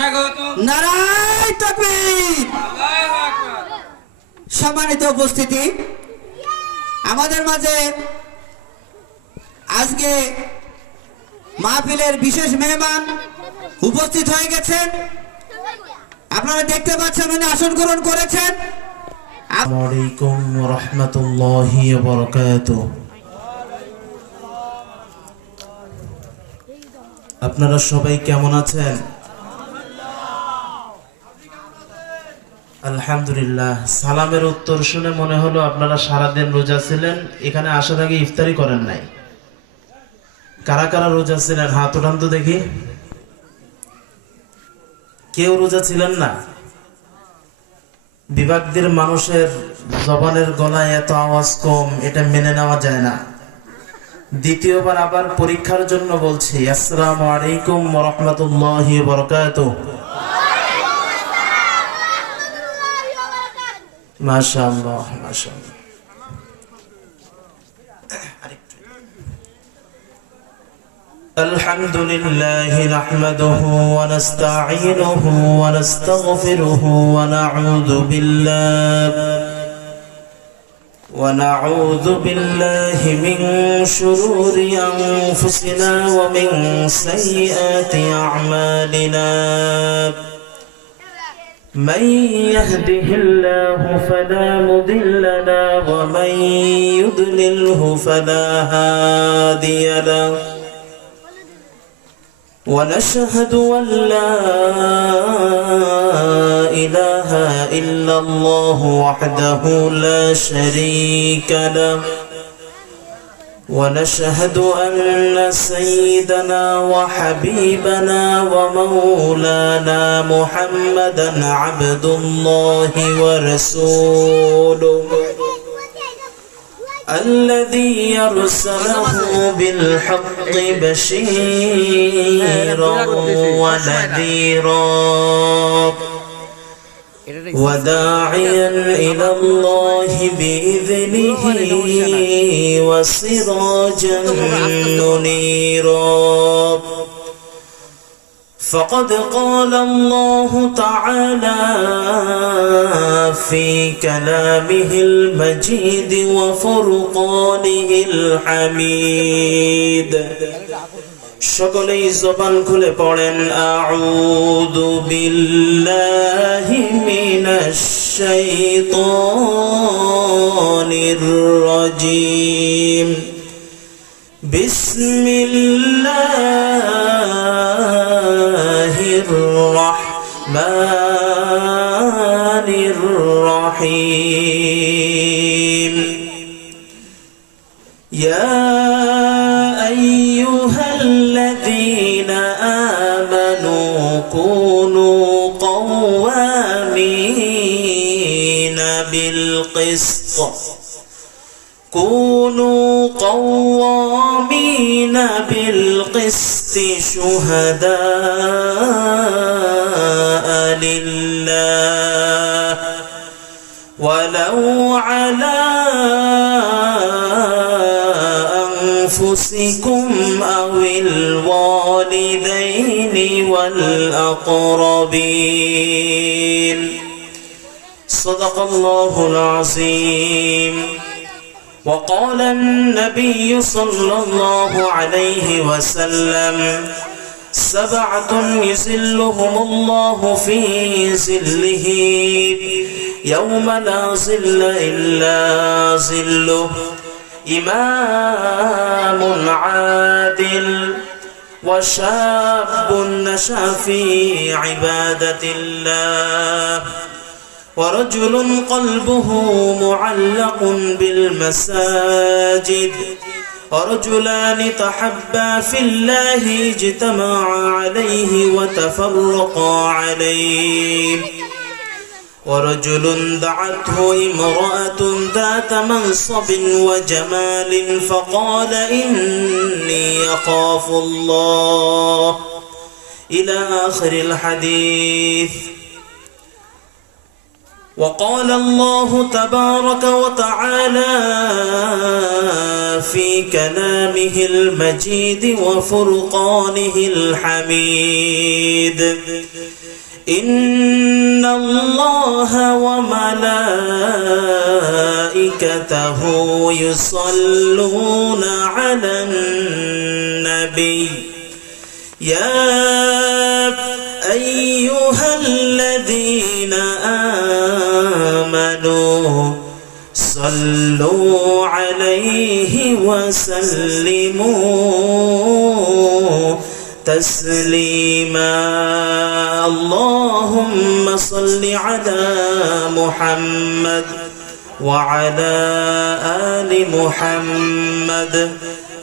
স্বাগতম। নারায়ণ তাকবীর। আল্লাহু আকবার। সম্মানিত উপস্থিতি, আমাদের মাঝে আজকে মাহফিলের বিশেষ মেহমান উপস্থিত হয়ে গেছেন। আপনারা দেখতে পাচ্ছেন উনি আসন গ্রহণ করেছেন। আসসালামু আলাইকুম ওয়া রাহমাতুল্লাহি ওয়া বারাকাতুহু। আপনারা সবাই কেমন আছেন? আলহামদুলিল্লাহ। সালামের উত্তর শুনে মনে হলো আপনারা সারাদিন রোজা ছিলেন, এখানে আসার আগে ইফতারি করেন নাই। কারা কারা রোজা ছিলেন হাত উঠান তো দেখি। কেউ রোজা ছিলেন না? বিভাগদের মানুষের জবানের গলায় এত আওয়াজ কম, এটা মেনে নেওয়া যায় না। দ্বিতীয়বার আবার পরীক্ষার জন্য বলছি, আসসালামু আলাইকুম ওয়া রাহমাতুল্লাহি ওয়া বারাকাতুহু। মাশাআল্লাহ মাশাআল্লাহ। الحمد لله نحمده ونستعينه ونستغفره ونعوذ بالله من شرور أنفسنا ومن سيئات أعمالنا. من يهده الله فلا مضل له ومن يضلله فلا هادي له. ونشهد أن لا إله إلا الله وحده لا شريك له. ونشهد أن سيدنا وحبيبنا ومولانا محمدا عبد الله ورسوله الذي يرسله بالحق بشيرا ونذيرا وداعيا إلى الله بإذنه وسراجا منيرا. فقد قال الله تعالى في كلامه المجيد وفرقانه الحميد. সকলেই জবান খুলে পড়েন, আউযু বিল্লাহি মিনাশ শাইতানির রাজীম। বিসমিল্লাহির রাহমানির রাহিম। ইয়া الذين آمنوا كونوا قوامين بالقسط شهداء لله ولو على أنفسكم أو الوالدين والأقربين. صدق الله العظيم. وقال النبي صلى الله عليه وسلم: سبعة يظلهم الله في ظله يوم لا ظل إلا ظله. إمام عادل وشاب نشأ في عبادة الله ورجل قلبه معلق بالمساجد ورجلان تحبا في الله اجتمعا عليه وتفرقا عليه ورجل دعته امرأة ذات منصب وجمال فقال إني أخاف الله إلى آخر الحديث. وقال الله تبارك وتعالى في كلامه المجيد وفرقانه الحميد: إن الله وملائكته يصلون على النبي يا أيها الذين آمنوا صلوا عليه وسلموا تسليما اللهم صل على محمد وعلى آل محمد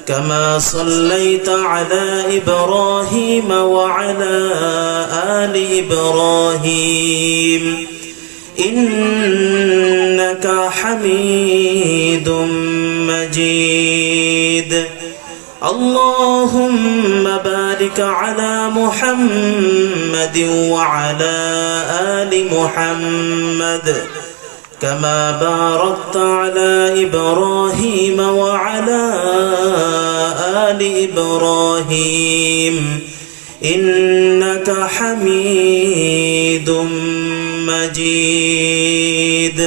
كما صليت على إبراهيم وعلى آل إبراهيم إنك حميد مجيد اللهم بارك على محمد وعلى آل محمد كما باركت على إبراهيم وعلى آل إبراهيم إنك حميد مجيد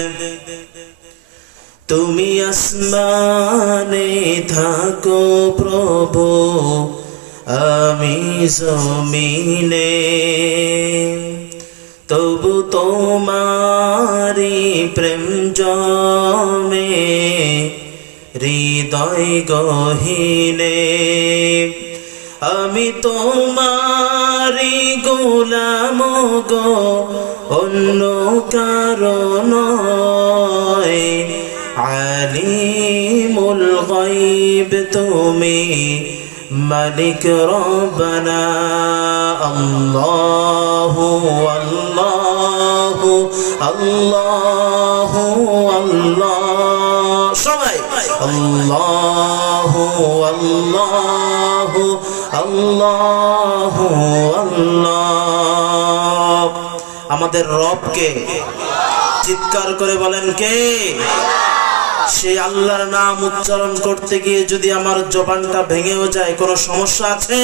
তুমি আসমানে থাকো প্রভু আমি জমিনে তবু তোমারি প্রেম জমে হৃদয় গহীনে আমি তোমারি গোলাম গো অন্য কারণ আলিমুল গায়ব তুমি মালিক রব্বানা আল্লাহু আল্লাহু আল্লাহু আল্লাহ সবাই আল্লাহু আল্লাহু আল্লাহু আল্লাহ আমাদের রবকে চিৎকার করে বলেন কে সেই আল্লাহর নাম উচ্চারণ করতে গিয়ে যদি আমার জবানটা ভেঙেও যায় কোনো সমস্যা আছে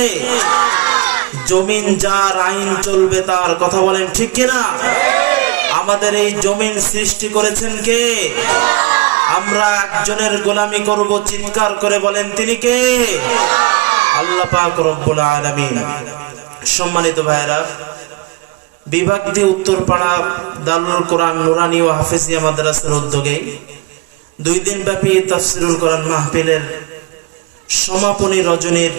জমিন যার আইন চলবে তার কথা বলেন ঠিক কিনা আমাদের এই জমিন সৃষ্টি করেছেন কে আমরা একজনের গোলামি করব চিৎকার করে বলেন তিনি কে আল্লাহ পাক রব্বুল আলামিন সম্মানিত ভাইরা বিভাগ দিয়ে উত্তরপাড়া দারুল কোরআন নুরানি ও হাফেজিয়া মাদ্রাসার উদ্যোগে 2 দিন ব্যাপী তাফসীরুল কোরআন মাহফিলের সমাপনী রজনীর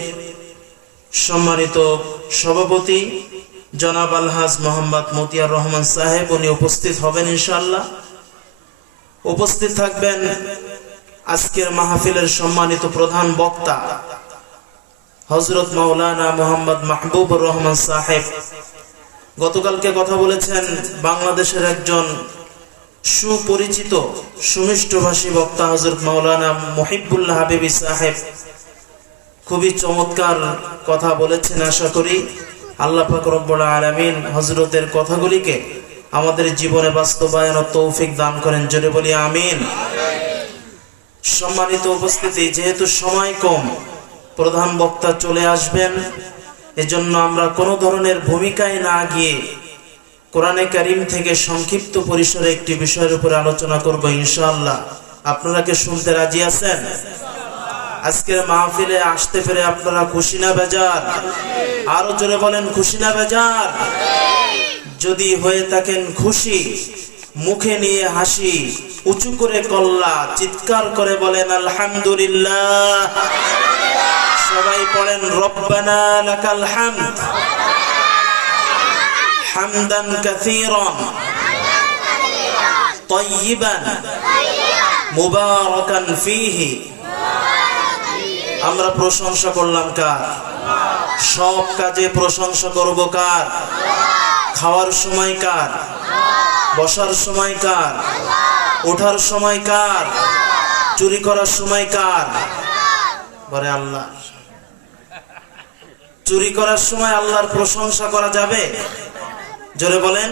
সম্মানিত সভাপতি জনাব আলহাজ মোহাম্মদ মতিয়ার রহমান সাহেব উনি উপস্থিত হবেন ইনশাআল্লাহ উপস্থিত থাকবেন আজকের মাহফিলের সম্মানিত প্রধান বক্তা হযরত মাওলানা মোহাম্মদ মাহবুবুর রহমান সাহেব গতকালকে কথা বলেছেন বাংলাদেশের একজন সুপরিচিত সুমিষ্টভাষী বক্তা হযরত মাওলানা মুহিব্বুল্লাহ হাবিবি সাহেব খুবই চমৎকার কথা বলেছেন আশা করি আল্লাহ পাক রব্বুল আলামিন হযরতের কথাগুলিকে আমাদের জীবনে বাস্তবায়নের তৌফিক দান করেন জোরে বলি আমিন সম্মানিত উপস্থিতি যেহেতু সময় কম প্রধান বক্তা চলে আসবেন এজন্য আমরা কোনো ধরনের ভূমিকায় না গিয়ে কোরআনে কারীম থেকে সংক্ষিপ্ত পরিসরে একটি বিষয়ের উপর আলোচনা করব ইনশাআল্লাহ আপনারা কি শুনতে রাজি আছেন আজকের মাহফিলে আসতে পেরে আপনারা খুশি না বেজার আরো জোরে বলেন খুশি না বেজার যদি হয়ে থাকেন খুশি মুখে নিয়ে হাসি উঁচু করে কল্লা চিৎকার করে বলেন আলহামদুলিল্লাহ সবাই পড়েন রব্বানা লাকাল হামদ হামদান কাসীরান তাইয়িবান মুবারাকান ফীহি আমরা প্রশংসা করলাম কার সব কাজে প্রশংসা করব কার খাওয়ার সময় কার বসার সময় কার ওঠার সময় কার চুরি করার সময় কার বলে আল্লাহ চুরি করার সময় আল্লাহর প্রশংসা করা যাবে জোরে বলেন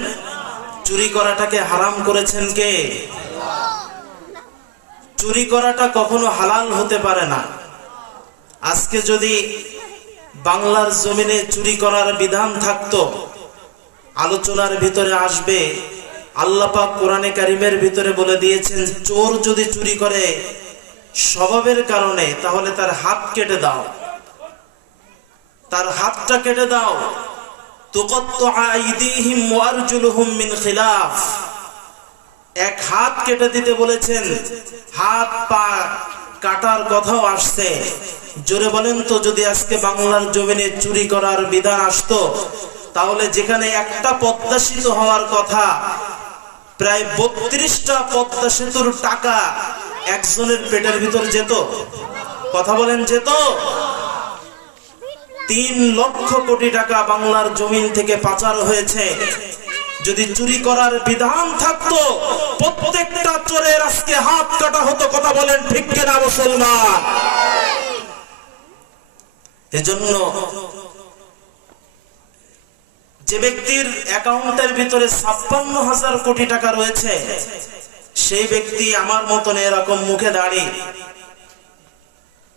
চুরি করাটাকে হারাম করেছেন কে চুরি করাটা কখনো হালাল হতে পারে না আজকে যদি বাংলার জমিনে চুরি করার বিধান থাকতো আলোচনার ভিতরে আসবে। আল্লাহ পাক কোরআনে কারিমের ভিতরে বলে দিয়েছেন, চোর যদি চুরি করে স্বভাবের কারণে, তাহলে তার হাত কেটে দাও, তার হাতটা কেটে দাও। তুকাত্তু আইদিহিম ওয়া আরজুলুহুম মিন খিলাফ, এক হাত কেটে দিতে বলেছেন। হাত পা কাটার কথাও আসছে। জোরে বলেন তো, যদি আজকে বাংলার জমিনে চুরি করার বিধান আসতো, তাহলে যেখানে একটা পদ্মা সেতু হওয়ার কথা, প্রায় 32টা পদ্মা সেতুর টাকা একজনের পেটের ভিতর যেত। কথা বলেন, যেত? 3 লক্ষ কোটি টাকা বাংলার জমিন থেকে পাচার হয়েছে। যদি চুরি করার বিধান থাকতো, প্রত্যেকটা চোরের আজকে হাত কাটা হতো। কথা বলেন ঠিক কিনা মুসলমান? এজন্য যে ব্যক্তির অ্যাকাউন্টের ভিতরে 56,000 কোটি টাকা রয়েছে, সেই ব্যক্তি আমার মতন এরকম মুখে দাড়ি,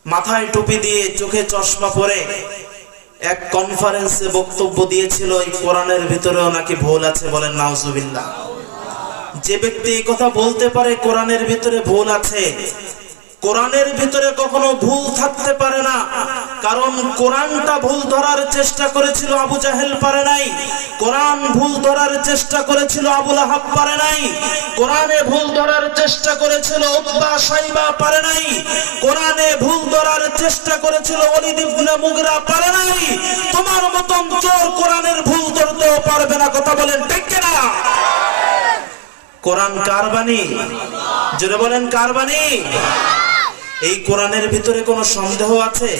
মাথায় টুপি দিয়ে, চোখে চশমা পরে এক কনফারেন্সে বক্তব্য দিয়েছিল, এই কোরআনের ভিতরেও নাকি ভুল আছে। বলেন নাউজুবিল্লাহ। যে ব্যক্তি এই কথা বলতে পারে কোরআনের ভিতরে ভুল আছে, কোরআনের ভিতরে কখনো ভুল থাকতে পারে না। কারণ কোরআনটা ভুল ধরার চেষ্টা করেছিল আবু জাহেল, পারে নাই। কোরআন ভুল ধরার চেষ্টা করেছিল আবু লাহাব, পারে নাই। কোরআনে ভুল ধরার চেষ্টা করেছিল উতবা সাইবা, পারে নাই। কোরআনে ভুল ধরার চেষ্টা করেছিল ওলীদ ইবনে মুগরা, পারে নাই। তোমার মতন চোর কোরআনের ভুল ধরতেও পারবে না। কথা বলেন ঠিক কিনা? কোরআন কার বাণী? জোরে বলেন, কার বাণী? এই কোরআনের ভিতরে কোনো সন্দেহ আছে?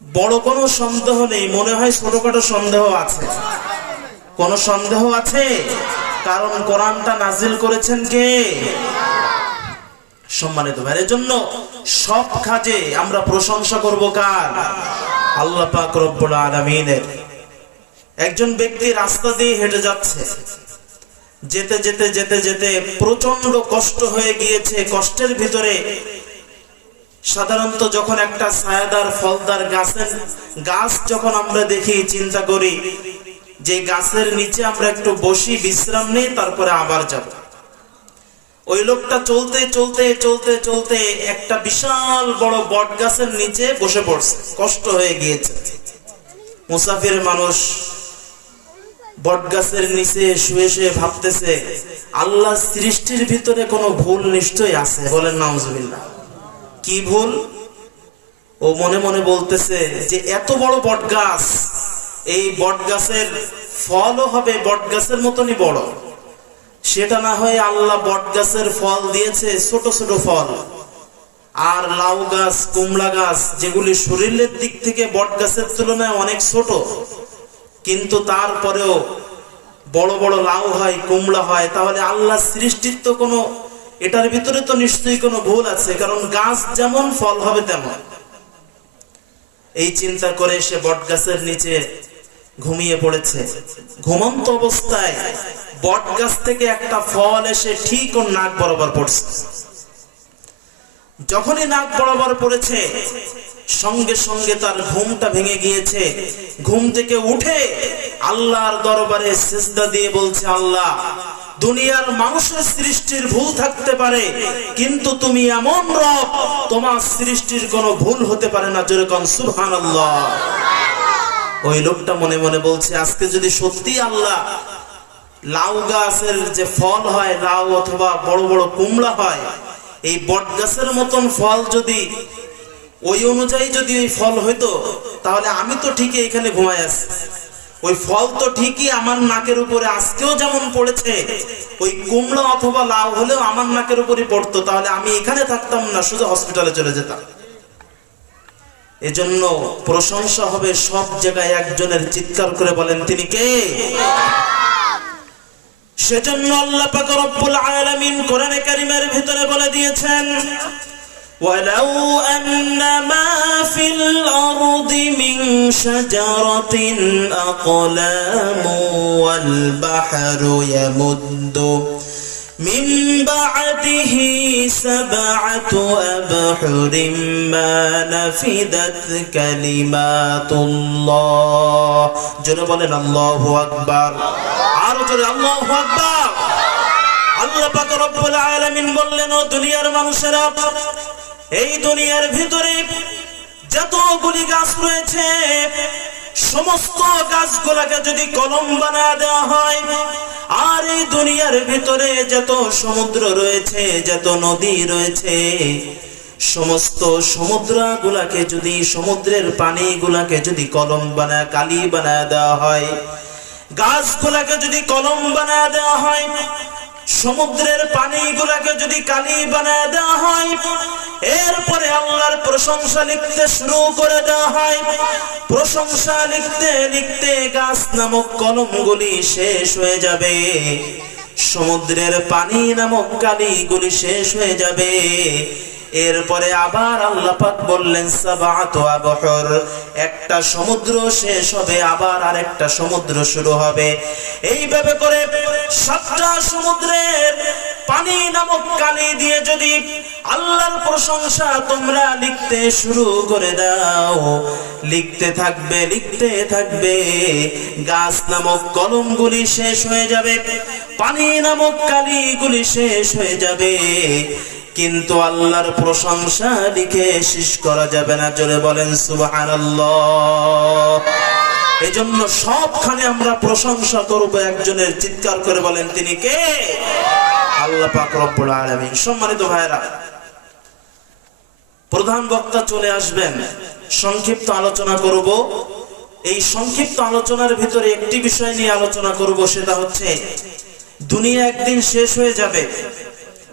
বড় কোনো সন্দেহ নেই, মনে হয় ছোটখাটো সন্দেহ আছে। কোন সন্দেহ আছে? কারণ কোরআনটা নাজিল করেছেন কে? সম্মানিত ভাই, এজন্য সব কাজে আমরা প্রশংসা করব কার? আল্লাহ পাক রব্বুল আলামিনের। একজন ব্যক্তি রাস্তা দিয়ে হেঁটে যাচ্ছে, যেতে যেতে যেতে যেতে প্রচন্ড কষ্ট হয়ে গিয়েছে। কষ্টের ভিতরে সাধারণত যখন একটা ছায়াদার ফলদার গাছ যখন আমরা দেখি, চিন্তা করি যে গাছের নিচে আমরা একটু বসি, বিশ্রাম নেই, তারপরে আবার যাব। ওই লোকটা চলতে চলতে চলতে চলতে একটা বিশাল বড় বট গাছের নিচে বসে পড়ছে, কষ্ট হয়ে গিয়েছে। মুসাফির মানুষ বট গাছের নিচে শুয়ে শুয়ে ভাবতেছে, আল্লাহ সৃষ্টির ভিতরে কোনো ভুল নিশ্চয়ই আছে। বলেন নাউজুবিল্লাহ। কি ভুল? ও মনে মনে বলতেছে যে এত বড় বট গাছ, এই বট গাছের ফলও হবে বট গাছের মতনই বড়। সেটা না হয়ে আল্লাহ বট গাছের ফল দিয়েছে ছোট ছোট ফল। আর লাউ গাছ, কুমড়া গাছ, যেগুলি শরীরের দিক থেকে বট গাছের তুলনায় অনেক ছোট, কিন্তু তারপরেও বড় বড় লাউ হয়, কুমড়া হয়। তাহলে আল্লাহ সৃষ্টির তো কোনো, এটার ভিতরে তো নিশ্চয়ই কোনো ভুল আছে, কারণ গাছ যেমন ফল হবে তেমন। এই চিন্তা করে সে বট গাছের নিচে ঘুমিয়ে পড়েছে। ঘুমন্ত অবস্থায় বট গাছ থেকে একটা ফল এসে ঠিক ওর নাক বরাবর পড়ছে। যখনই নাক বরাবর পড়েছে, সঙ্গে সঙ্গে তার ঘুমটা ভেঙে গিয়েছে। ঘুম থেকে উঠে আল্লাহর দরবারে সিজদা দিয়ে বলছে, আল্লাহ, দুনিয়ার মানুষের সৃষ্টির ভুল থাকতে পারে, কিন্তু তুমি এমন রব, তোমার সৃষ্টির কোনো ভুল হতে পারে না। জোরে কোন সুবহানাল্লাহ। ওই লোকটা মনে মনে বলছে, আজকে যদি সত্যি আল্লাহ লাউ গাছের যে ফল হয়, লাউ অথবা বড় বড় কুমড়া হয়, এই বট গাছের মতন ফল যদি ওই অনুযায়ী যদি ওই ফল হইতো, তাহলে আমি তো ঠিকই এখানে ঘুমায় আছি। ওই ফল তো ঠিকই আমার নাকের উপরে আজকেও যেমন পড়েছে, ওই কুমড়া অথবা লাউ হলেও আমার নাকের উপরে পড়তো, তাহলে আমি এখানে থাকতাম না, শুধু হসপিটালে চলে যেতাম। এজন্য প্রশংসা হবে সব জায়গায় একজনের। চিৎকার করে বলেন, তিনি কে? সেজন্য আল্লাহ পাক রব্বুল আলামিন কোরআনে কারীমের ভিতরে বলে দিয়েছেন, ওয়ালাউ আন্না মা ফিল আরদি মিন শাজারাতিন আকলামু ওয়াল বাহরু ইয়ামুদ্দু من بعده سبعة أبحر ما نفدت كلمات الله جل বলেন আল্লাহু আকবার আরো জোরে আল্লাহু আকবার আল্লাহ পাক রব্বুল আলামিন বললেন ও দুনিয়ার মানুষেরা এই দুনিয়ার ভিতরে যতগুলি গাছ রয়েছে সমস্ত গাছগুলোকে যদি কলম বানায় দেওয়া হয় আর এই দুনিয়ার ভিতরে যত সমুদ্র রয়েছে যত নদী রয়েছে সমস্ত সমুদ্রগুলোকে যদি সমুদ্রের পানিগুলোকে যদি কলম বানায় কালি বানায় দেওয়া হয় গাছগুলোকে যদি কলম বানায় দেওয়া হয় সমুদ্রের পানিগুলোকে যদি কালি বানায় দেওয়া হয় এরপরে আল্লাহর প্রশংসা লিখতে শুরু করে দেওয়া হয় প্রশংসা লিখতে লিখতে গাছ নামক কলমগুলি শেষ হয়ে যাবে সমুদ্রের পানি নামক কালিগুলি শেষ হয়ে যাবে এরপরে আবার আল্লাহ পাক বললেন সাবাতু আবহর একটা সমুদ্র শেষ হবে আবার আরেকটা সমুদ্র শুরু হবে এইভাবে করে সাতটা সমুদ্রের পানি নামক কালি দিয়ে যদি আল্লাহর প্রশংসা তোমরা লিখতে শুরু করে দাও লিখতে থাকবে গাছ নামক কলমগুলি শেষ হয়ে যাবে পানি নামক কালিগুলি শেষ হয়ে যাবে কিন্তু আল্লাহর প্রশংসা লিখে শেষ করা যাবে না জোরে বলেন সুবহানাল্লাহ এজন্য সবখানে আমরা প্রশংসা করব একজনের চিৎকার করে বলেন তিনি কে আল্লাহ পাক রব্বুল আলামিন সম্মানিত ভাইরা প্রধান বক্তা চলে আসবেন সংক্ষিপ্ত আলোচনা করব এই সংক্ষিপ্ত আলোচনার ভিতরে একটি বিষয় নিয়ে আলোচনা করব সেটা হচ্ছে দুনিয়া একদিন শেষ হয়ে যাবে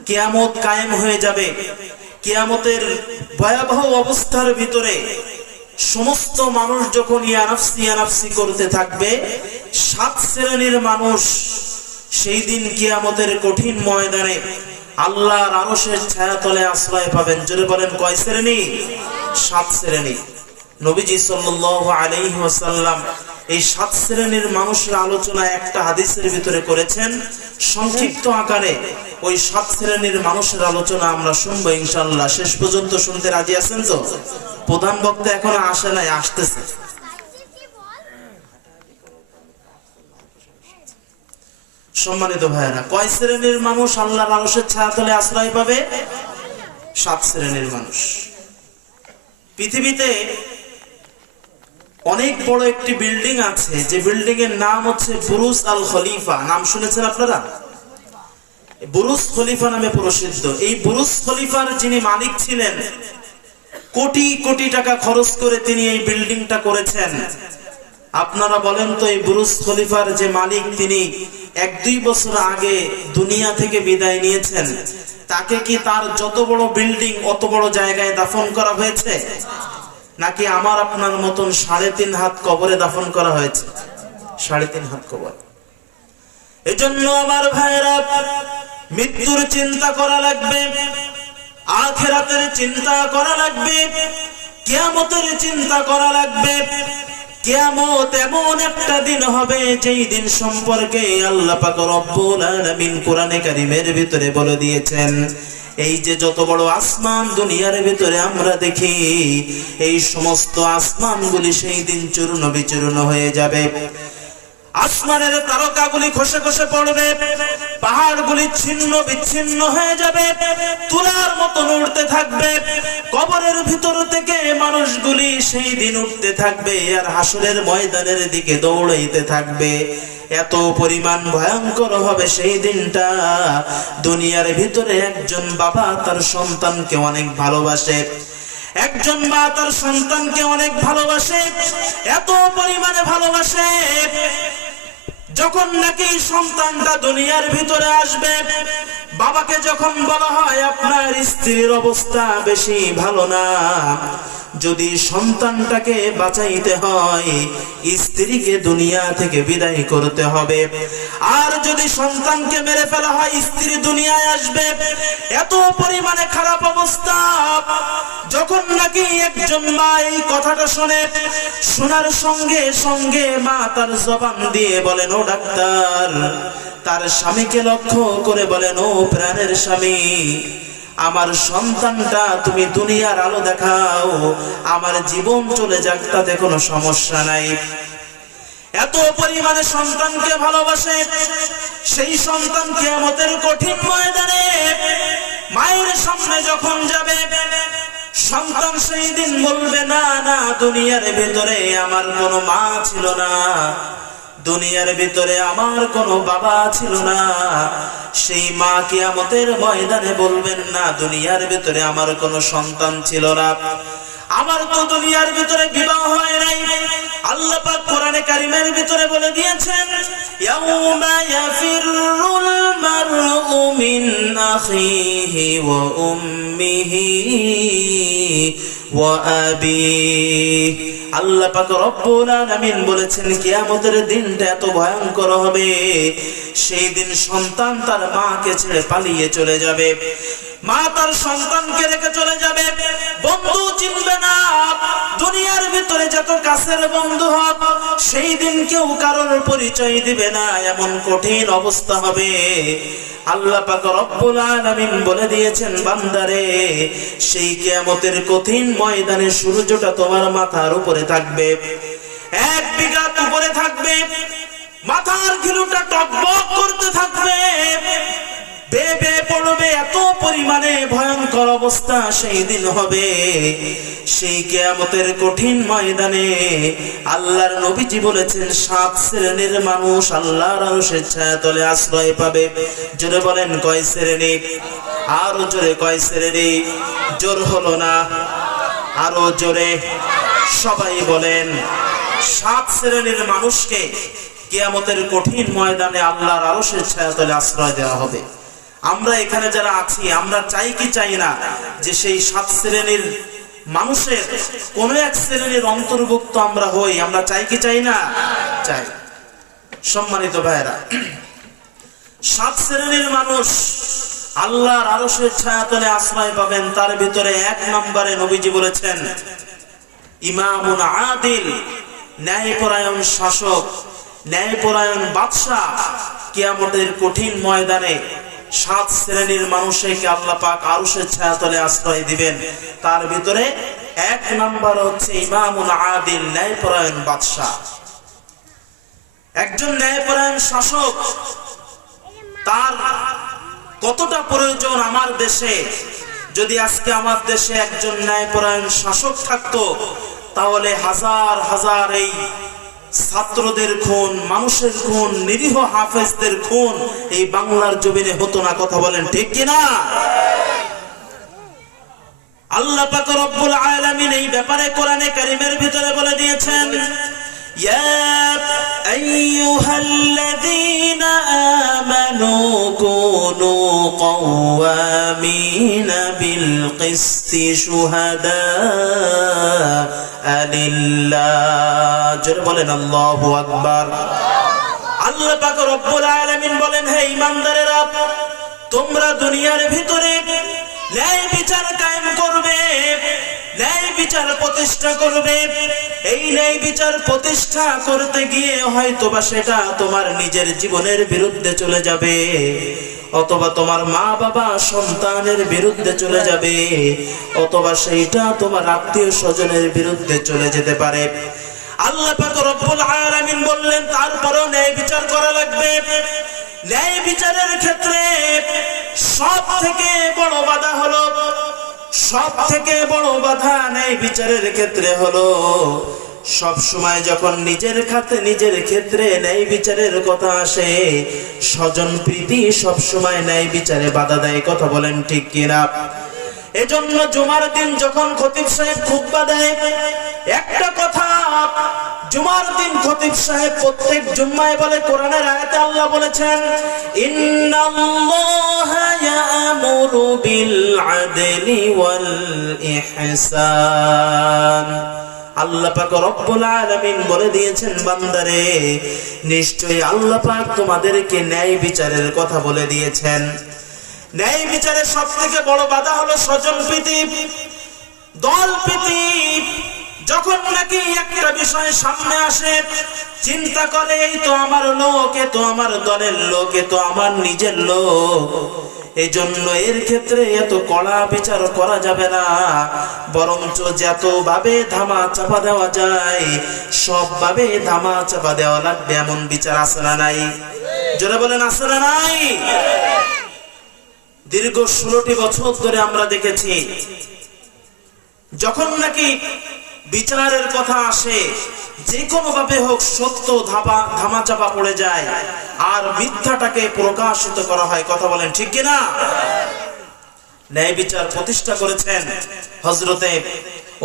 কিয়ামত কায়েম হয়ে যাবে কিয়ামতের ভয়াবহ অবস্থার ভিতরে সমস্ত মানুষ যখন ইয়া নাফসি করতে থাকবে সাত শ্রেণীর মানুষ সেই দিন কিয়ামতের কঠিন ময়দানে আল্লাহর আরশের ছায়াতলে আশ্রয় পাবেন জোরে বলেন কয় শ্রেণী সাত শ্রেণী নবীজি সাল্লাল্লাহু আলাইহি ওয়াসাল্লাম এই সাত শ্রেণীর মানুষের আলোচনা একটা হাদিসের ভিতরে করেছেন সংক্ষিপ্ত আকারে ওই সাত শ্রেণীর মানুষের আলোচনা আমরা শুনবো ইনশাআল্লাহ শেষ পর্যন্ত শুনতে রাজি আছেন তো প্রধান বক্তা এখনো আসে নাই আসতেছে সম্মানিত ভাইরা কয় শ্রেণীর মানুষ আল্লাহর আরশের ছায়াতলে আশ্রয় পাবে সাত শ্রেণীর মানুষ পৃথিবীতে অনেক বড় একটি বিল্ডিং আছে যে বিল্ডিং এর নাম হচ্ছে বুরুজ আল খলিফা নাম শুনেছেন আপনারা বুরুজ খলিফা নামে প্রসিদ্ধ এই বুরুজ খলিফার যিনি মালিক ছিলেন কোটি কোটি টাকা খরচ করে তিনি এই বিল্ডিংটা করেছেন আপনারা বলেন তো এই বুরুজ খলিফার যে মালিক তিনি 1-2 বছর আগে দুনিয়া থেকে বিদায় নিয়েছেন তাকে কি তার যত বড় বিল্ডিং অত বড় জায়গায় দাফন করা হয়েছে নাকি আমার আপনার মতন 3.5 হাত কবরে দাফন করা হয়েছে 3.5 হাত কবর এজন্য আমার ভাইরা মৃত্যুর চিন্তা করা লাগবে আখিরাতের চিন্তা করা লাগবে কিয়ামতের চিন্তা করা লাগবে কিয়ামত এমন একটা দিন হবে যেই দিন সম্পর্কে আল্লাহ পাক রব্বুল আলামিন কোরআনে কারীমের ভিতরে বলে দিয়েছেন এই যে যত বড় আসমান দুনিয়ার ভিতরে আমরা দেখি এই সমস্ত আসমানগুলি সেই দিন চূর্ণ বিচূর্ণ হয়ে যাবে আসমানের তারকাগুলি খসে খসে পড়বে পাহাড়গুলি ছিন্ন বিচ্ছিন্ন হয়ে যাবে তুলার মতো উড়তে থাকবে কবরের ভিতর থেকে মানুষগুলি সেই দিন উঠতে থাকবে আর হাসরের ময়দানের দিকে দৌড়াইতে থাকবে এত পরিমাণ ভয়ঙ্কর হবে সেই দিনটা দুনিয়ার ভিতরে একজন বাবা তার সন্তানকে অনেক ভালোবাসে একজন মা তার সন্তানকে অনেক ভালোবাসে এত পরিমাণে ভালোবাসে যখন নাকি সন্তানটা দুনিয়ার ভিতরে আসবে বাবাকে যখন বলা হয় আপনার স্ত্রীর অবস্থা বেশি ভালো না যদি সন্তানটাকে বাঁচাইতে হয় স্ত্রীকে দুনিয়া থেকে বিদায় করতে হবে আর যদি সন্তানকে মেরে ফেলা হয় স্ত্রী দুনিয়ায় আসবে এত পরিমাণে খারাপ অবস্থা যখন নাকি একজন মা এই কথাটা শুনে শোনার সঙ্গে সঙ্গে মা তার জবান দিয়ে বলেন ও ডাক্তার তার স্বামীকে লক্ষ্য করে বলেন, ও প্রাণের স্বামী, আমার সন্তানটা তুমি দুনিয়ার আলো দেখাও, আমার জীবন চলে যাক তাতে কোনো সমস্যা নাই। এত পরিমাণে সন্তানকে ভালোবাসে, সেই সন্তান কিয়ামতের কঠিন ময়দানে মায়ের সামনে যখন যাবে, সন্তান সেই দিন বলবে, না না, দুনিয়ার ভিতরে আমার কোনো মা ছিল না, দুনিয়ার ভিতরে আমার কোনো বাবা ছিল না। সেই মা কিয়ামতের ময়দানে বলবেন, না, দুনিয়ার ভিতরে আমার কোনো সন্তান ছিল না, আমার তো দুনিয়ার ভিতরে বিবাহ হয় নাই। আল্লাহ পাক কোরআনে কারীমের ভিতরে বলে দিয়েছেন, ইয়াউমা ইয়াফিরুল মারউ মিন আখিহি ওয়া উম্মিহি ওয়া আবিহি। আল্লাহ পাক রব্বুল আলামিন বলেছেন, কিয়ামতের দিনটা এত ভয়ঙ্কর হবে, সেই দিন সন্তান তার মাকে ছেড়ে পালিয়ে চলে যাবে, মা তার সন্তানকে রেখে চলে যাবে, বন্ধু চিনবে না। দুনিয়ার ভিতরে যত কাছের বন্ধু হোক, সেই দিন কেউ কারোর পরিচয় দিবে না, এমন কঠিন অবস্থা হবে। আল্লাহ পাক রব্বুল আলামিন বলে দিয়েছেন, বান্দারে, সেই কিয়ামতের কঠিন ময়দানে সূর্যটা তোমার মাথার উপরে থাকবে, 1 বিঘা উপরে থাকবে, মাথার ঘিলুটা টকবক করতে থাকবে, বেবে পড়বে, এত পরিমাণে ভয়ঙ্কর অবস্থা সেই দিন হবে। সেই কিয়ামতের কঠিন ময়দানে আল্লাহর নবীজি বলেছেন, 7 শ্রেণীর মানুষ আল্লাহর আরশের ছায়াতলে আশ্রয় পাবে। জোরে বলেন, কয় শ্রেণী? আরো জোরে, কয় শ্রেণী? জোর হলো না, আরো জোরে সবাই বলেন। 7 শ্রেণীর মানুষকে কিয়ামতের কঠিন ময়দানে আল্লাহর আরশের ছায়াতলে আশ্রয় দেওয়া হবে। আমরা এখানে যারা আছি, আমরা চাই কি চাই না যে সেই 7 শ্রেণীর মানুষের কোন এক শ্রেণীর অন্তর্ভুক্ত আমরা হই? আমরা চাই কি চাই না? চাই। সম্মানিত ভাইরা, 7 শ্রেণীর মানুষ আল্লাহর আরশের ছায়াতলে আশ্রয় পাবেন। তার ভিতরে 1 নম্বরে নবীজি বলেছেন, ইমামুন আদিল, ন্যায়পরায়ণ শাসক, ন্যায়পরায়ণ বাদশা। কিয়ামতের কঠিন ময়দানে 7 শ্রেণীর মানুষকে আল্লাহ পাক আরশের ছায়াতলে আশ্রয় দিবেন। তার ভিতরে 1 নম্বর হচ্ছে ইমামুল আদিল, ন্যায়পরায়ণ বাদশা। একজন ন্যায়পরায়ণ শাসক, তার কতটা প্রয়োজন আমার দেশে? যদি আজকে আমার দেশে একজন ন্যায়পরায়ণ শাসক থাকতো, তাহলে হাজার হাজার এই ছাত্রদের খুন, মানুষের খুন, নিরীহ হাফেজদের খুন এই বাংলার জমিনে হতো না। কথা বলেন ঠিক কিনা? আল্লাহ পাক রব্বুল আলামিন এই ব্যাপারে কোরআনে কারীমের ভিতরে বলে দিয়েছেন, ইয়া আইয়ুহাল্লাযীনা আমানু কুনু কাওয়ামিনা বিল কিসতি শুহাদা লিল্লাহ। জোরে বলেন আল্লাহু আকবার। আল্লাহ পাক রব্বুল আলামিন বলেন, হে ঈমানদারেরা, তোমরা দুনিয়ার ভিতরে ন্যায় বিচার কায়েম করবে, ন্যায় বিচার প্রতিষ্ঠা করবে। এই ন্যায় বিচার প্রতিষ্ঠা করতে গিয়ে হয়তোবা সেটা তোমার নিজের জীবনের বিরুদ্ধে চলে যাবে, অথবা তোমার মা বাবা সন্তানের বিরুদ্ধে চলে যাবে, অথবা সেইটা তোমার আত্মীয় স্বজনের বিরুদ্ধে চলে যেতে পারে। আল্লাহ পাক রব্বুল আলামিন বললেন, তারপরেও ন্যায় বিচার করা লাগবে। ন্যায় বিচারের ক্ষেত্রে সব থেকে বড় বাধা হলো, সব থেকে বড় বাধা ন্যায় বিচারের ক্ষেত্রে হলো, সব সময় যখন নিজের ক্ষেত্রে ন্যায় বিচারের কথা আসে, স্বজন প্রীতি সব সময় ন্যায় বিচারে বাধা দেয়। কথা বলেন ঠিক কিনা? এজন্য জুমার দিন যখন খতিব সাহেব খুতবা দেয়, একটা কথা জুমার দিন খতিব সাহেব প্রত্যেক জুম্মায় বলে, কোরআনের আয়াতে আল্লাহ বলেছেন, ইন্নাল্লাহা ইয়া'মুরু বিল আদলি ওয়াল ইহসান। আল্লাহ পাক রব্বুল আলামিন বলে দিয়েছেন, বান্দারে, নিশ্চয়ই আল্লাহ পাক তোমাদেরকে ন্যায় বিচারের কথা বলে দিয়েছেন। ন্যায় বিচারের সবথেকে বড় বাধা হলো স্বজন প্রীতি, দল প্রীতি। যখন নাকি একটা বিষয় সামনে আসে, চিন্তা করে এই তো আমার লোক, এ তো আমার দলের লোক, এ তো আমার নিজের লোক, এই জন্য এর ক্ষেত্রে এত কড়া বিচার করা যাবে না, বরঞ্চ যত ভাবে ধামা চাপা দেওয়া যায় সব ভাবে ধামা চাপা দেওয়া লাগবে। এমন বিচার আছে না নাই? জোরে বলেন আছে না নাই? দীর্ঘ 16টি বছর ধরে আমরা দেখেছি, যখন নাকি বিচারের কথা আসে যে কোনো ভাবে হোক সত্য ধামা চাপা পড়ে যায় আর মিথ্যাটাকে প্রকাশিত করা হয়। কথা বলেন ঠিক কিনা? ন্যায় বিচার প্রতিষ্ঠা করেছেন হযরতে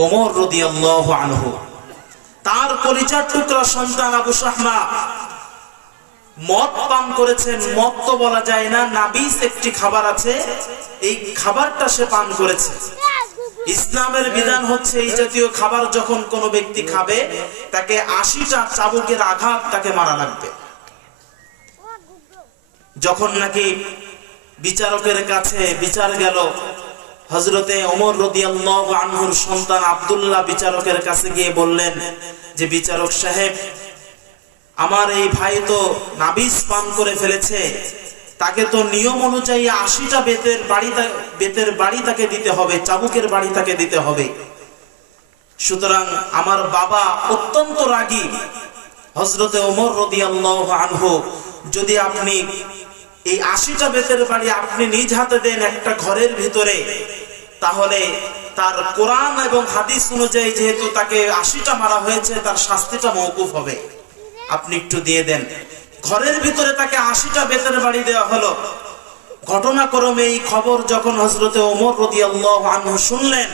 ওমর রাদিয়াল্লাহু আনহু। তার কলিজার টুকরা সন্তান আবু শাহমা মদ পান করেছেন। মদ তো বলা যায় না, নাবিস একটি খাবার আছে, এই খাবারটা সে পান করেছে। ইসলামের বিধান হচ্ছে এই জাতীয় খাবার যখন কোনো ব্যক্তি খাবে তাকে 80টা চাবুকের আঘাত তাকে মারা লাগবে। যখন নাকি বিচারকের কাছে বিচার গেল, হযরতে ওমর রাদিয়াল্লাহু আনহুর সন্তান আব্দুল্লাহ বিচারকের কাছে গিয়ে বললেন যে বিচারক সাহেব, আমার এই ভাই তো নাবিস পান করে ফেলেছে, তাকে তো নিয়ম অনুযায়ী 80টা বেতের বাড়ি তাকে দিতে হবে, চাবুকের বাড়ি তাকে দিতে হবে। সুতরাং আমার বাবা অত্যন্ত রাগী, হযরতে ওমর রাদিয়াল্লাহু আনহু, যদি আপনি এই 80টা বেতের বাড়ি আপনি নিজ হাতে দেন একটা ঘরের ভিতরে, তাহলে তার কোরআন এবং হাদিস অনুযায়ী যেহেতু তাকে 80টা মারা হয়েছে, তার শাস্তিটা মওকুফ হবে, আপনি একটু দিয়ে দেন। ঘরের ভিতরে তাকে 80টা বেতের বাড়ি দেওয়া হলো। ঘটনাক্রমে এই খবর যখন হযরতে ওমর রাদিয়াল্লাহু আনহু শুনলেন,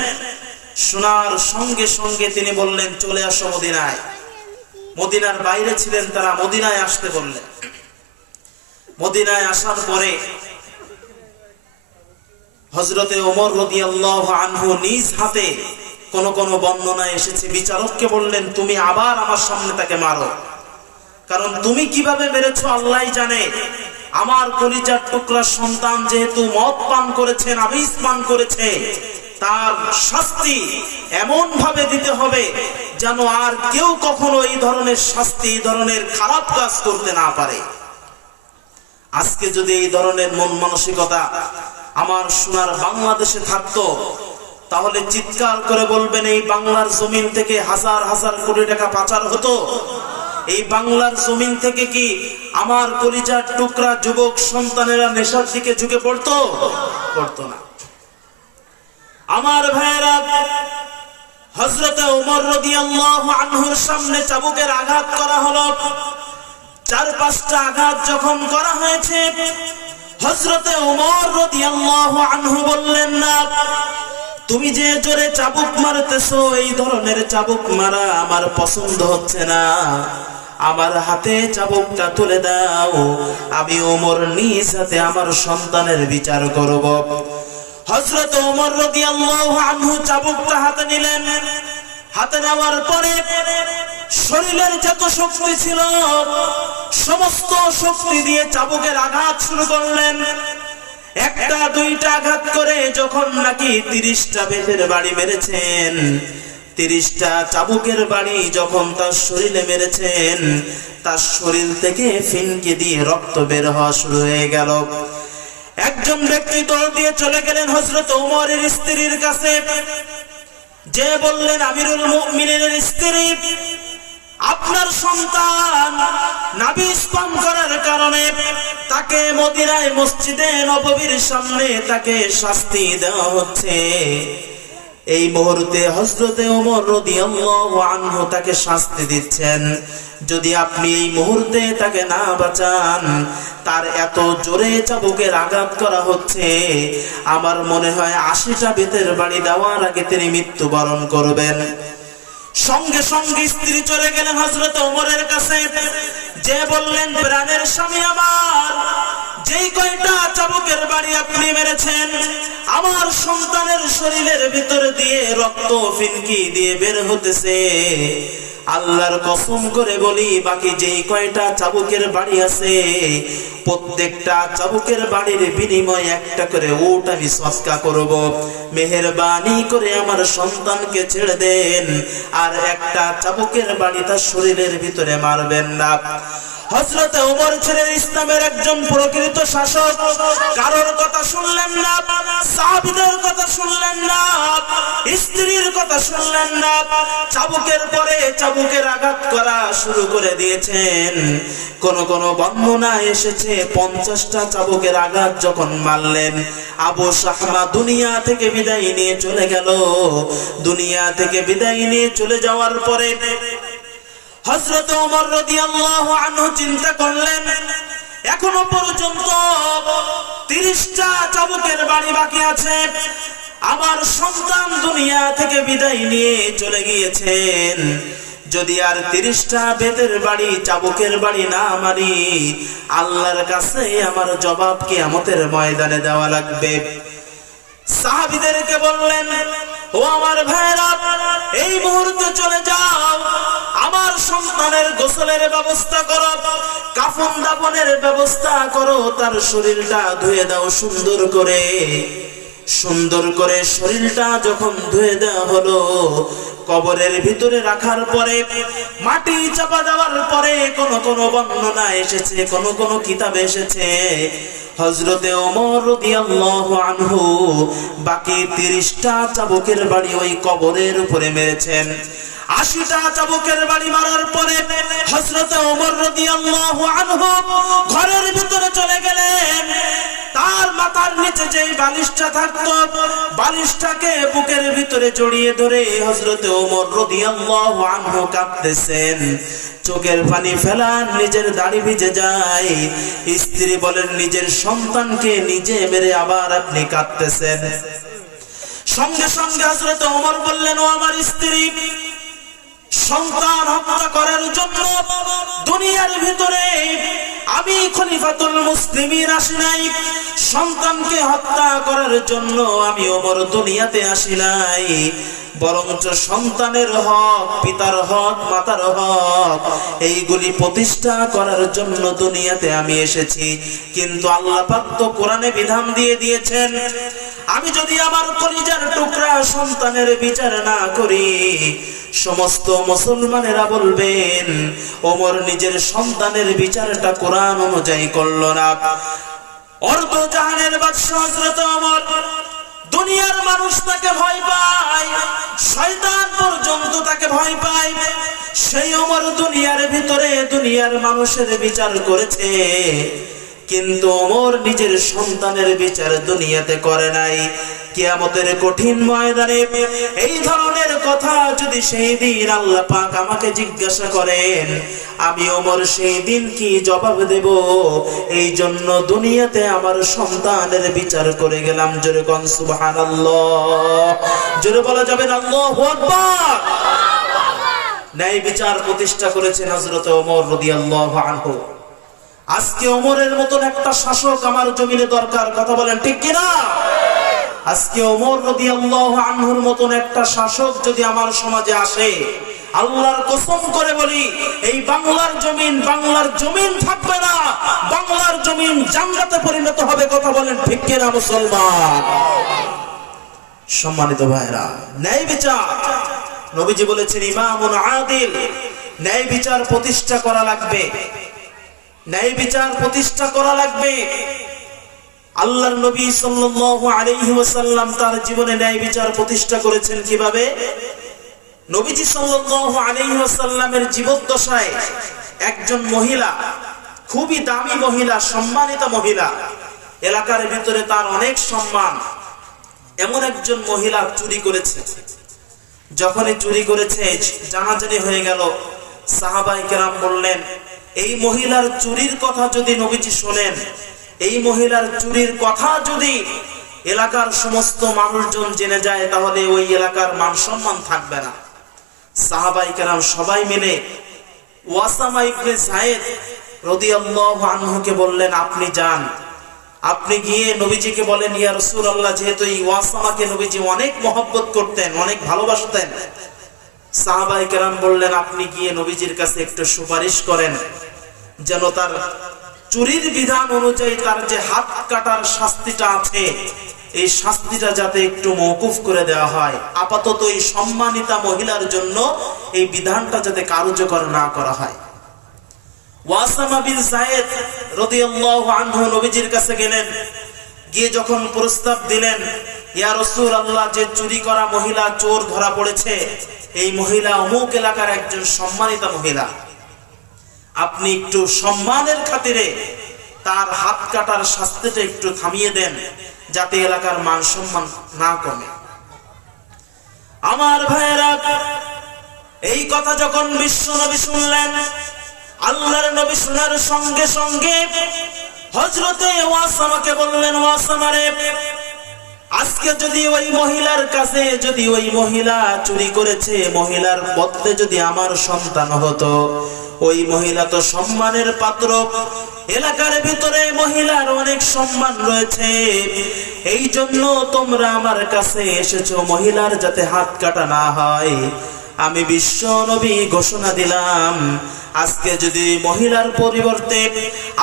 শোনার সঙ্গে সঙ্গে তিনি বললেন চলে আসো মদিনায়। মদিনার বাইরে ছিলেন তারা, মদিনায় আসতে বললেন। মদিনায় আসার পরে হযরতে ওমর রাদিয়াল্লাহু আনহু নিজ হাতে, কোন কোন বর্ণনায় এসেছে, বিচারককে বললেন তুমি আবার আমার সামনে তাকে মারো, কারণ তুমি কিভাবে মেরেছো আল্লাহই জানে। আমার কলিজার টুকরা সন্তান যেহেতু মদ পান করেছে, নাবিস পান করেছে, তার শাস্তি এমন ভাবে দিতে হবে যেন আর কেউ কখনো এই ধরনের শাস্তি, এই ধরনের খারাপ কাজ করতে না পারে। আজকে যদি এই ধরনের মন মানসিকতা আমার সোনার বাংলাদেশে থাকতো, তাহলে চিৎকার করে বলবেন এই বাংলার জমিন থেকে হাজার হাজার কোটি টাকা পাচার হতো। এই বাংলার জমিন থেকে কি আমার কলিজার টুকরা যুবক সন্তানেরা নেশার দিকে ঝুঁকে পড়তো? পড়তো না। আমার ভাইয়েরা, হযরতে ওমর রাদিয়াল্লাহু আনহুর সামনে চাবুকের আঘাত করা হলো। 4-5টা আঘাত যখন করা হয়েছে, হযরতে ওমর রাদিয়াল্লাহু আনহু বললেন না, তুমি যে জোরে চাবুক মারতেছো, এই ধরনের চাবুক মারা আমার পছন্দ হচ্ছে না, আমার হাতে চাবুকটা তুলে দাও, আমি ওমর নিজ হাতে আমার সন্তানের বিচার করব। হযরত ওমর রাদিয়াল্লাহু আনহু চাবুকটা হাতে নিলেন। হাতে নেওয়ার পরে শরীরের যত শক্তি ছিল সমস্ত শক্তি দিয়ে চাবুকের আঘাত শুরু করলেন। 1টা 2টা আঘাত করে যখন নাকি 30টা বেতের বাড়ি মেরেছেন, 30টা চাবুকের বাড়ি যখন তার শরীরে মেরেছেন, তার শরীর থেকে ফিনকি দিয়ে রক্ত বের হওয়া শুরু হয়ে গেল। একজন ব্যক্তি দৌড় দিয়ে চলে গেলেন হযরত ওমরের স্ত্রীর কাছে, যে বললেন আমিরুল মুমিনিনের স্ত্রী, আপনার সন্তান নাবিস পান করার কারণে তাকে মদিনায় মসজিদে নববীর সামনে তাকে শাস্তি দেওয়া হচ্ছে। এই মুহূর্তে হযরতে ওমর রাদিয়াল্লাহু আনহু তাকে শাস্তি দিচ্ছেন। যদি আপনি এই মুহূর্তে তাকে না বাঁচান, তার এত জোরে চাবুকের আঘাত করা হচ্ছে, আমার মনে হয় 80টা বেতের বাড়ি দেওয়ার আগে তিনি মৃত্যুবরণ করবেন। সঙ্গে সঙ্গে স্ত্রী চলে গেলেন হযরত ওমরের কাছে, যে বললেন প্রাণের স্বামী আমার, যেই কয়টা চাবুকের বাড়ি আপনি মেরেছেন, আমার সন্তানের শরীরের ভিতর দিয়ে রক্ত ফিনকি দিয়ে বের হতেছে, আল্লাহর কসম করে বলি, বাকি যেই কয়টা চাবুকের বাড়ি আছে প্রত্যেকটা চাবুকের বাড়ির বিনিময়ে একটা করে উট আমি সদকা করব। মেহেরবানি করে আমার সন্তানকে ছেড়ে দেন, আর একটা চাবুকের বাড়ি তার শরীরের ভিতরে মারবেন না। হযরত ওমর ছিলেন ইসলামের একজন প্রকৃত শাসক। কারোর কথা শুনলেন না, সাহাবীদের কথা শুনলেন না, স্ত্রীর কথা শুনলেন না। চাবুকের পরে চাবুকের আঘাত করা শুরু করে দিয়েছেন। কোন কোন বর্ণনা এসেছে 50টা চাবুকের আঘাত যখন মারলেন, আবু শাহমা দুনিয়া থেকে বিদায় নিয়ে চলে গেল। দুনিয়া থেকে বিদায় নিয়ে চলে যাওয়ার পরে হযরত ওমর রাদিয়াল্লাহু আনহু চিন্তা করলেন, এখনো পর্যন্ত 30টা চাবুকের বাড়ি বাকি আছে। আমার সন্তান দুনিয়া থেকে বিদায় নিয়ে চলে গিয়েছেন। যদি আর 30টা বেতের বাড়ি চাবুকের বাড়ি না মারি, আল্লাহর কাছে আমার জবাব কিয়ামতের ময়দানে দেওয়া লাগবে। সাহাবীদেরকে বললেন, ও আমার ভাইরা, এই মুহূর্তে চলে যাও, আমার সন্তানের গোসলের ব্যবস্থা করো, কাফন দাফনের ব্যবস্থা করো, তার শরীরটা ধুয়ে দাও সুন্দর করে। সুন্দর করে শরীরটা যখন ধুয়ে দেওয়া হলো, কবরের ভিতরে রাখার পরে মাটি চাপা দেওয়ার পরে কোন কোন বর্ণনা এসেছে, কোন কোন কিতাবে এসেছে হযরতে ওমর রাদিয়াল্লাহু আনহু বাকি 30টা চাবুকের বাড়ি ওই কবরের উপরে মেরেছেন। 80টা চাবুকের বাড়ি মারার পরে হযরতে ওমর রাদিয়াল্লাহু আনহু ঘরের ভিতরে চলে গেলেন। তার মাথার নিচে যেই বালিশটা থাকতো, বালিশটাকে বুকের ভিতরে জড়িয়ে ধরে হযরতে ওমর রাদিয়াল্লাহু আনহু কাঁদতেছেন। চোখের পানি ফেলান, নিজের দাড়ি ভিজে যায়। স্ত্রী বলেন, নিজের সন্তানকে নিজে মেরে আবার আপনি কাঁদতেছেন। সঙ্গে সঙ্গে হযরত ওমর বললেন, ও আমার স্ত্রী, সন্তান হত্যা করার জন্য দুনিয়ার ভিতরে আমি খলিফাতুল মুসলিমিন আসি নাই। সন্তানকে হত্যা করার জন্য আমি ওমর দুনিয়াতে আসি নাই, বরঞ্চ সন্তানের হক, পিতার হক, মাতার হক এইগুলি প্রতিষ্ঠা করার জন্য দুনিয়াতে আমি এসেছি। কিন্তু আল্লাহ পাক তো কোরআনে বিধান দিয়ে দিয়েছেন, আমি যদি আমার কলিজার টুকরা সন্তানের বিচার না করি, সমস্ত মুসলমানেরা বলবেন ওমর নিজের সন্তানের বিচারটা কোরআন অনুযায়ী করলো না। অর্ধ জাহানের বাদশা হযরত ওমর, দুনিয়ার মানুষ তাকে ভয় পায়, শয়তান পর্যন্ত তাকে ভয় পায়। সেই ওমর দুনিয়ার ভিতরে দুনিয়ার মানুষের বিচার করেছে, কিন্তু ওমর নিজের সন্তানের বিচার দুনিয়াতে করে নাই। কিয়ামতের কঠিন ময়দানে এই ধরনের কথা যদি সেই দিন আল্লাহ পাক আমাকে জিজ্ঞাসা করেন, আমি ওমর সেই দিন কি জবাব দেব? এই জন্য দুনিয়াতে আমার সন্তানের বিচার করে গেলাম। জোরে কোন সুবহানাল্লাহ, জোরে বলা যাবে না আল্লাহু আকবার। ন্যায় বিচার প্রতিষ্ঠা করেছেন হযরত ওমর রাদিয়াল্লাহু আনহু। আজকে ওমরের মতন একটা শাসক আমার জমিনে দরকার, কথা বলেন ঠিক কিনা? আজকে ওমর রাদিয়াল্লাহু আনহুর মতন একটা শাসক যদি আমার সমাজে আসে, আল্লাহর কসম করে বলি, এই বাংলার জমিন থাকবে না, বাংলার জমিন জান্নাতে পরিণত হবে। কথা বলেন ঠিক কিনা মুসলমান? সম্মানিত ভাইরা, ন্যায় বিচার, নবীজি বলেছেন ইমামুন আদিল, ন্যায় বিচার প্রতিষ্ঠা করা লাগবে, ন্যায় বিচার প্রতিষ্ঠা করা লাগবে। আল্লাহর নবী সাল্লাল্লাহু আলাইহি ওয়াসাল্লাম তার জীবনে ন্যায় বিচার প্রতিষ্ঠা করেছেন কিভাবে? নবীজি সাল্লাল্লাহু আলাইহি ওয়াসাল্লামের জীবদ্দশায় একজন মহিলা, খুবই দামি মহিলা, সম্মানিত মহিলা, এলাকার ভিতরে তার অনেক সম্মান, এমন একজন মহিলা চুরি করেছে। যখনই চুরি করেছে জানাজানি হয়ে গেল, সাহাবায়ে কেরাম বললেন, এই মহিলার চুরির কথা যদি নবীজি শোনেন, এই মহিলার চুরির কথা যদি এলাকার সমস্ত মানুষজন জেনে যায়, তাহলে ওই এলাকার মান সম্মান থাকবে না। সাহাবায়ে কেরাম সবাই মিলে ওয়াসামা ইবনে যায়েদ রাদিয়াল্লাহু আনহুকে বললেন, আপনি যান, আপনি গিয়ে নবীজিকে বলেন, ইয়া রাসূলুল্লাহ, যেহেতু এই ওয়াসামাকে নবীজি অনেক মহব্বত করতেন, অনেক ভালোবাসতেন, সাহাবায়ে কেরাম বললেন, আপনি গিয়ে নবীজির কাছে একটু সুপারিশ করেন যেন তার চুরির বিধান অনুযায়ী তার যে হাত কাটার শাস্তিটা আছে এই শাস্তিটা যাতে একটু মওকুফ করে দেওয়া হয়। আপাতত এই সম্মানিতা মহিলার জন্য এই বিধানটা যাতে কার্যকর না করা হয়। ওয়াসামা বিন যায়েদ রাদিয়াল্লাহু আনহু নবীজির কাছে গেলেন, গিয়ে যখন প্রস্তাব দিলেন, ইয়া রাসূলুল্লাহ, যে চুরি করা মহিলা চোর ধরা পড়েছে, এই মহিলা অমুক এলাকার একজন সম্মানিতা মহিলা, আপনি একটু সম্মানের খাতিরে তার হাত কাটার শাস্তিটা একটু থামিয়ে দেন যাতে এলাকার মান সম্মান না কমে। আমার ভাইয়েরা, এই কথা যখন বিশ্ব নবী শুনলেন, আল্লাহর নবী শোনার সঙ্গে সঙ্গে হযরতে ওয়াসামাকে বললেন, ওয়াসামা রে, আজকে যদি ওই মহিলার কাছে যদি ওই মহিলা চুরি করেছে, মহিলার বদলে যদি আমার সন্তান হতো, ওই মহিলা তো সম্মানের পাত্র, এলাকার ভিতরে মহিলার অনেক সম্মান রয়েছে, এই জন্য তোমরা আমার কাছে এসেছো মহিলার যাতে হাত কাটা না হয়। আমি বিশ্ব নবী ঘোষণা দিলাম, আজকে যদি মহিলার পরিবর্তে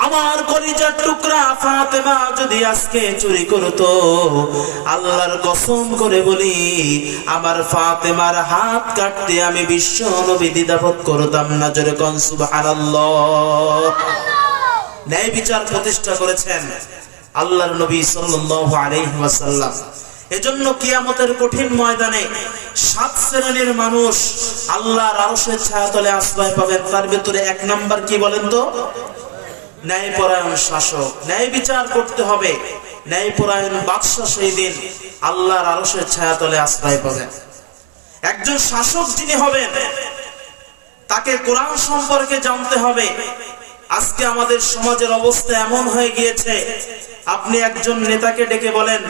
আমার কলিজার টুকরা ফাতেমা যদি আজকে চুরি করতো, আল্লাহর কসম করে বলি, আমার ফাতেমার হাত কাটতে আমি বিশ্ব নবী দ্বিধাবোধ করতাম না। জোরে কোন সুবহানাল্লাহ। ন্যায় বিচার প্রতিষ্ঠা করেছেন আল্লাহর নবী সাল্লাল্লাহু আলাইহি ওয়াসাল্লাম। এজন্য কিয়ামতের কঠিন ময়দানে 7 শ্রেণীর মানুষ আল্লাহর আরশের ছায়াতলে আশ্রয় পাবেন। তার ভিতরে 1 নাম্বার কি বলেন তো? ন্যায়পরায়ণ শাসক। ন্যায় বিচার করতে হবে, ন্যায়পরায়ণ বাদশা সেই দিন আল্লাহর আরশের ছায়াতলে আশ্রয় পাবেন। একজন শাসক যিনি হবেন তাকে কোরআন সম্পর্কে জানতে হবে। আজকে আমাদের সমাজের অবস্থা এমন হয়ে গিয়েছে, আপনি একজন নেতাকে ডেকে বলেন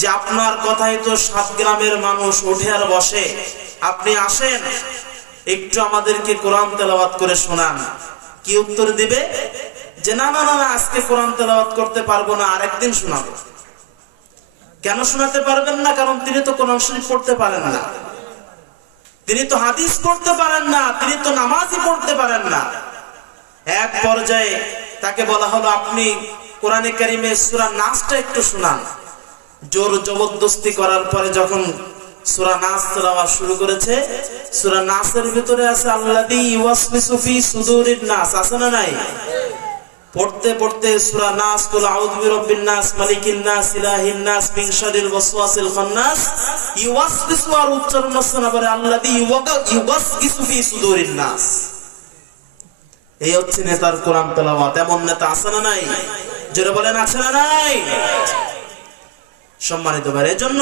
যে আপনার কথাই তো 7 গ্রামের মানুষ ওঠে আর বসে, আপনি আসেন একটু আমাদেরকে কোরআন তেলাওয়াত করে শোনান। কি উত্তর দিবে? যে না না না, আজকে কোরআন তেলাওয়াত করতে পারবো না, আরেকদিন শোনাবো। কেন শোনাতে পারবেন না? কারণ তিনি তো কোরআন শরীফ পড়তে পারেন না, তিনি তো হাদিস পড়তে পারেন না, তিনি তো নামাজই পড়তে পারেন না। এক পর্যায়ে তাকে বলা হলো, আপনি কোরআনে কারিমে সূরা নাসটা একটু শোনান। জোর জবরদস্তি করার পরে যখন সূরা নাস তেলাওয়াত শুরু করেছে, সূরা নাসের ভিতরে আছে আল্লাযী ইউওয়াসবিসু ফি সুদুরিন নাস, আছে না নাই? পড়তে পড়তে সূরা নাস, কুল আউযু বিরাব্বিন নাস, মালিকিন নাস, ইলাহিন নাস, মিন শাররিল ওয়াসওয়াসিল খান্নাস, ইউওয়াসবিসু আর উচ্চারণ হচ্ছে না, বলে আল্লাযী ইউওয়াসবিসু ফি সুদুরিন নাস। এই হচ্ছে নেতার কোরআন তেলাওয়াত। এমন নেতা আছে না নাই? জোরে বলেন, আছে না নাই? সম্মানিত ভাই, এজন্য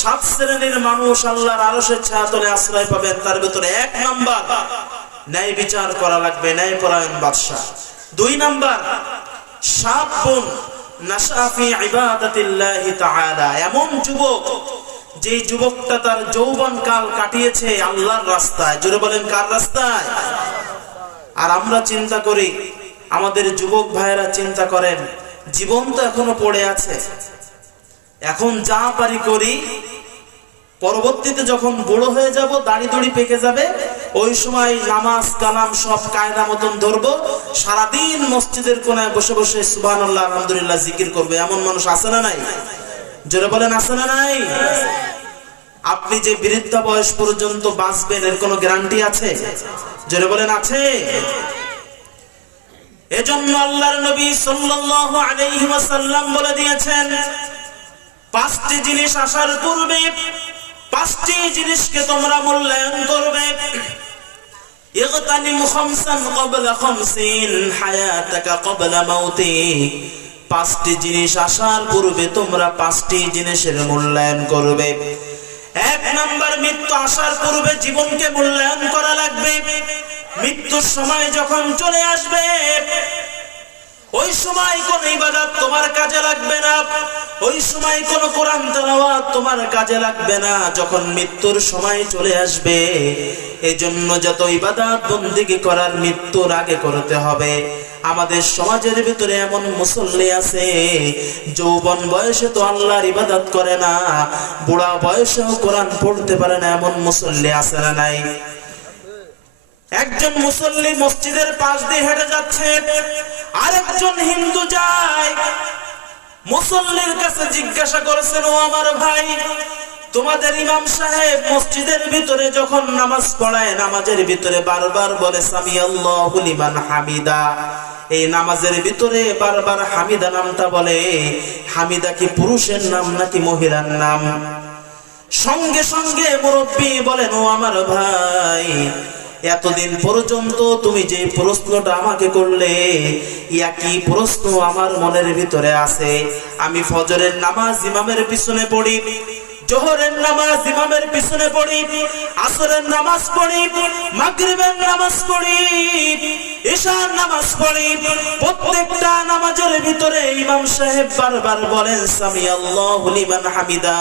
7 শ্রেণীর মানুষ আল্লাহর আরশের ছায়াতলে আশ্রয় পাবেন। তার ভিতরে 1 নাম্বার ন্যায় বিচার করা লাগবে, ন্যায়পরায়ণ বাদশা। 2 নাম্বার শাবুন নাশা ফি ইবাদাতিল্লাহি তাআলা, এমন যুবক যে যুবকটা তার যৌবন কাল কাটিয়েছে আল্লাহর রাস্তায়। জোরে বলেন, কার রাস্তায়? আর আমরা চিন্তা করি, আমাদের যুবক ভাইয়েরা চিন্তা করেন, জীবন তো এখনো পড়ে আছে, এখন যা পারি করি, পরবর্তীতে যখন বুড়ো হয়ে যাব, দাড়ি দুড়ি পেকে যাবে, ওই সময় নামাজ কালাম সব কায়দা মতন ধরবো, সারাদিন মসজিদের কোনায় বসে বসে সুবহানাল্লাহ আলহামদুলিল্লাহ জিকির করবে। এমন মানুষ আছে না নাই? জোরে বলেন, আছে না নাই? আপনি যে বৃদ্ধা বয়স পর্যন্ত বাঁচবেন এর কোনো গ্যারান্টি আছে? জোরে বলেন, আছে? এজন্য আল্লাহর নবী সাল্লাল্লাহু আলাইহি ওয়াসাল্লাম বলে দিয়েছেন, 5টি জিনিস আসার পূর্বে 5টি জিনিসকে তোমরা মূল্যায়ন করবে। ইগতানিম খামসান ক্বাবলা খামসিন হায়াতাকা ক্বাবলা মাউতিক। 5টি জিনিস আসার পূর্বে তোমরা 5টি জিনিসের মূল্যায়ন করবে। 1 নাম্বার, মৃত্যু আসার পূর্বে জীবনকে মূল্যায়ন করা লাগবে। মৃত্যুর সময় যখন চলে আসবে, ওই সময় কোন ইবাদত তোমার কাজে লাগবে না, ওই সময় কোন কোরআন তেলাওয়াত তোমার কাজে লাগবে না। যখন মৃত্যুর সময় চলে আসবে, এজন্য যত ইবাদত বন্দেগী করার মৃত্যুর আগে করতে হবে। আমাদের সমাজের ভিতরে এমন মুসল্লি আছে, যৌবন বয়সে তো আল্লাহর ইবাদত করে না, বুড়া বয়সেও কোরআন পড়তে পারে না, এমন মুসল্লি আছে না নাই? একজন মুসল্লি মসজিদের পাশ দিয়ে হেঁটে যাচ্ছে, আরেকজন হিন্দু যায় মুসল্লির কাছে জিজ্ঞাসা করেছেন, ও আমার ভাই, তোমাদের ইমাম সাহেব মসজিদের ভিতরে যখন নামাজ পড়ায় নামাজের ভিতরে বারবার বলে সামি আল্লাহু লিমান হামিদা, এই নামাজের ভিতরে বারবার হামিদা নামটা বলে, হামিদা কি পুরুষের নাম নাকি মহিলার নাম? সঙ্গে সঙ্গে মুরব্বী বলেন, ও আমার ভাই, এতদিন পর্যন্ত তুমি যে প্রশ্নটা আমাকে করলে একই প্রশ্ন আমার মনের ভিতরে আছে। আমি ফজরের নামাজ ইমামের পিছনে পড়ি, জোহরের নামাজ ইমামের পিছনে পড়ি, আসরের নামাজ পড়ি, মাগরিবের নামাজ পড়ি, ইশার নামাজ পড়ি। প্রত্যেকটা নামাজের ভিতরে ইমাম সাহেব বারবার বলেন সামি আল্লাহু লিমান হামিদা,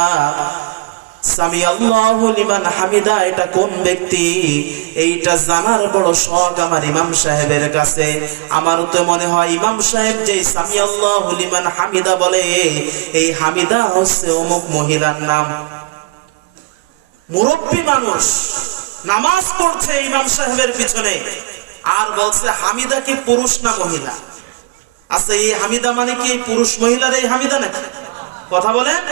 সামি আল্লাহু লিমান হামিদা। এটা কোন ব্যক্তি? এইটা জানার বড় শখ আমার ইমাম সাহেবের কাছে। আমার তো মনে হয় ইমাম সাহেব যে সামি আল্লাহু লিমান হামিদা বলে, এই হামিদা হচ্ছে অমুক মহিলার নাম। মুরব্বী মানুষ নামাজ পড়ছে ইমাম সাহেবের পিছনে, আর বলছে হামিদা কি পুরুষ না মহিলা? আচ্ছা, এই হামিদা মানে কি পুরুষ মহিলার এই হামিদা নাকি? কথা বলেন।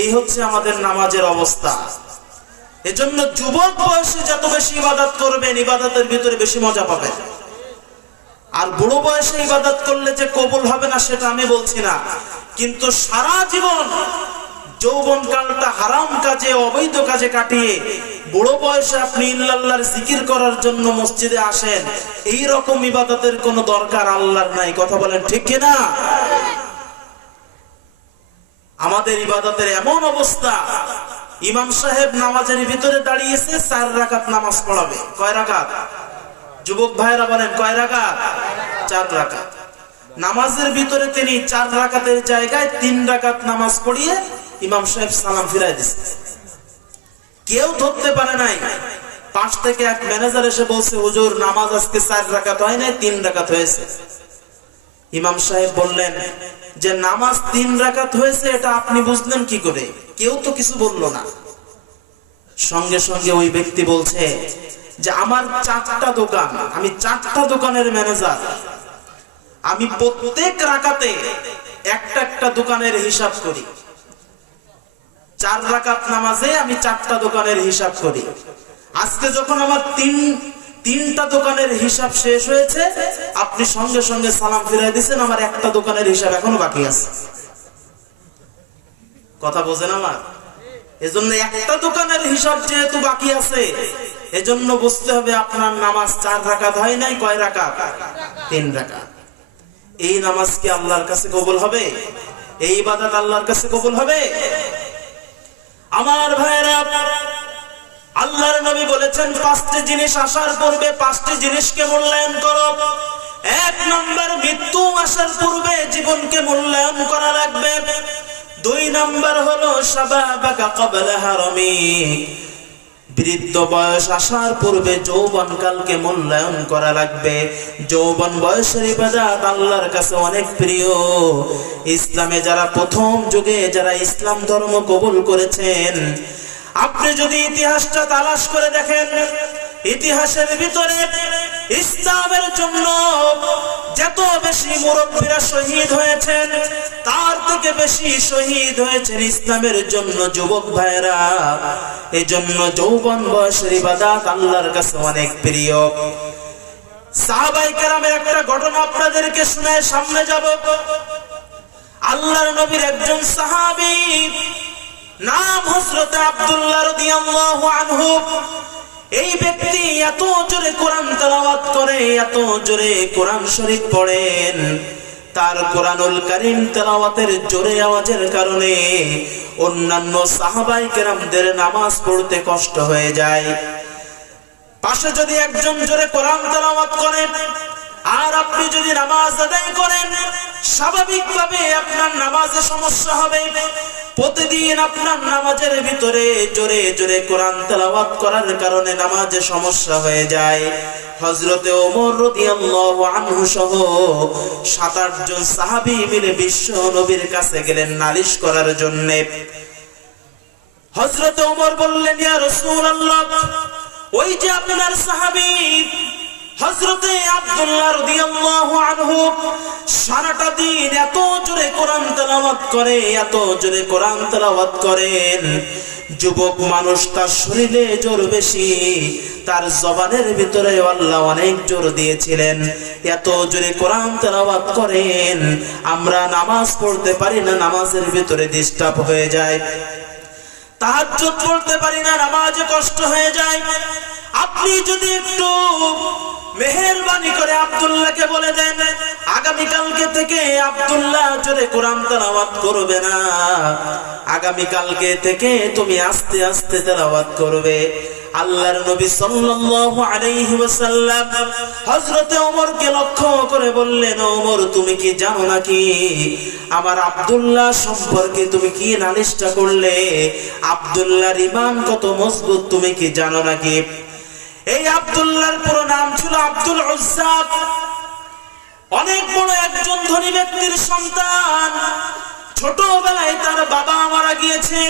এই হচ্ছে আমাদের নামাজের অবস্থা। এজন্য যুবক বয়সে যত বেশি ইবাদত করবেন, ইবাদতের ভিতরে বেশি মজা পাবেন। আর বুড়ো বয়সে ইবাদত করলে যে কবুল হবে না সেটা আমি বলছি না, কিন্তু সারা জীবন যৌবন কালটা হারাম কাজে অবৈধ কাজে কাটিয়ে বুড়ো বয়সে আপনি ইল্লাল্লাহর জিকির করার জন্য মসজিদে আসেন, এই রকম ইবাদতের কোনো দরকার আল্লাহর নাই। কথা বলেন ঠিক কিনা? আমাদের ইবাদতের এমন অবস্থা, ইমাম সাহেব নামাজের ভিতরে দাঁড়িয়েছে 4 রাকাত নামাজ পড়াবে। কয় রাকাত? যুবক ভাইরা বলেন কয় রাকাত? 4 রাকাত। নামাজের ভিতরে তিনি 4 রাকাতের জায়গায় 3 রাকাত নামাজ পড়িয়ে ইমাম সাহেব সালাম ফিরাই দিচ্ছে। কেউ ধরতে পারে নাই। পাশ থেকে এক ম্যানেজার এসে বলছে, হুজুর নামাজ আজকে 4 রাকাত হয় নাই, 3 রাকাত হয়েছে। ইমাম সাহেব বললেন যে নামাজ 3 রাকাত হয়েছে, এটা আপনি বুঝলেন কি করে? কেউ তো কিছু বলল না। সঙ্গে সঙ্গে ওই ব্যক্তি বলছে যে আমার 4টা দোকান, আমি 4টা দোকানের ম্যানেজার, আমি প্রত্যেক রাকাতে একটা একটা দোকানের হিসাব করি। 4 রাকাত নামাজে আমি 4টা দোকানের হিসাব করি। আজকে যখন আমার তিনটা দোকানের হিসাব শেষ হয়েছে, আপনি সঙ্গে সঙ্গে সালাম ফিরাই দিয়েছেন, আমার একটা দোকানের হিসাব এখনো বাকি আছে। কথা বোঝেন আমার? এজন্য একটা দোকানের হিসাব যেহেতু বাকি আছে, এজন্য বুঝতে হবে আপনার নামাজ 4 রাকাত হয় নাই, কয় রাকাত? 3 রাকাত। এই নামাজ কি আল্লাহর কাছে কবুল হবে? এই ইবাদত আল্লাহর কাছে কবুল হবে? আমার ভাইরা, আল্লাহর নবী বলেছেন 5টি জিনিস আসার পূর্বে 5টি জিনিসকে মূল্যায়ন করো। 1 নম্বর, মৃত্যু আসার পূর্বে জীবনকে মূল্যায়ন করা লাগবে। 2 নম্বর হলো শাবাবাকা ক্বাবলা হারামি, বৃদ্ধ বয়স আসার পূর্বে যৌবন কালকে মূল্যায়ন করা লাগবে। যৌবন বয়সের ইবাদত আল্লাহর কাছে অনেক প্রিয়। ইসলামে যারা প্রথম যুগে যারা ইসলাম ধর্ম কবুল করেছেন, আপনি যদি ইতিহাসটা তালাশ করে দেখেন, ইতিহাসের ভিতরে ইসলামের জন্য যত বেশি মুরব্বীরা শহীদ হয়েছেন, তার থেকে বেশি শহীদ হয়েছেন ইসলামের জন্য যুবক ভাইরা। এজন্য যৌবন বয়সের ইবাদত আল্লাহর কাছে অনেক প্রিয়। সাহাবায়ে কেরামের একটা ঘটনা আপনাদেরকে শোনায় সামনে যাব। আল্লাহর নবীর একজন সাহাবী, নাম হযরত আব্দুল্লাহ রাদিয়াল্লাহু আনহু। এই ব্যক্তি এত জোরে কোরআন তেলাওয়াত করে, এত জোরে কোরআন শরীফ পড়েন, তার কোরআনুল কারীম তেলাওয়াতের জোরে আওয়াজের কারণে অন্যান্য সাহাবায়ে কেরামদের নামাজ পড়তে কষ্ট হয়ে যায়। পাশে যদি একজন জোরে কোরআন তেলাওয়াত করে আর আপনি যদি নামাজ আদায় করেন, স্বাভাবিকভাবে আপনার নামাজে সমস্যা হবে। প্রতিদিন আপনার নামাজের ভিতরে জোরে জোরে কোরআন তেলাওয়াত করার কারণে নামাজে সমস্যা হয়ে যায়। হযরতে ওমর রাদিয়াল্লাহু আনহু সহ 7-8 জন সাহাবী মিলে বিশ্ব নবীর কাছে গেলেন নালিশ করার জন্য। হযরতে ওমর বললেন, ইয়া রাসূলুল্লাহ, ওই যে আপনার সাহাবী হযরতে আব্দুল্লাহ রাদিয়াল্লাহু আনহু সারাটা দিন এত জোরে কোরআন তেলাওয়াত করে, এত জোরে কোরআন তেলাওয়াত করেন, যুবক মানুষ তার শরীরে জোর বেশি, তার জবানের ভিতরে আল্লাহ অনেক জোর দিয়েছিলেন, এত জোরে কোরআন তেলাওয়াত করেন আমরা নামাজ পড়তে পারি না, নামাজের ভিতরে ডিস্টার্ব হয়ে যায়, তাহাজ্জুদ পড়তে পারি না, নামাজে কষ্ট হয়ে যায়। আপনি যদি একটু মেহেরবানি করে আব্দুল্লাহকে বলে দেন আগামীকালকে থেকে আব্দুল্লাহ জোরে কোরআন তেলাওয়াত করবে না, আগামীকালকে থেকে তুমি আস্তে আস্তে তেলাওয়াত করবে। আল্লাহর নবী সাল্লাল্লাহু আলাইহি ওয়াসাল্লাম হযরতে ওমরকে লক্ষ্য করে বললেন, ওমর তুমি কি জানো নাকি আমার আব্দুল্লাহ সম্পর্কে তুমি কি নালিশটা করলে, আব্দুল্লাহর ঈমান কত মজবুত তুমি কি জানো নাকি? এই আব্দুল্লাহর পুরো নাম ছিল আব্দুল উজ্জা, অনেক বড় একজন ধনী ব্যক্তির সন্তান। ছোটবেলায় তার বাবা মারা গিয়েছে,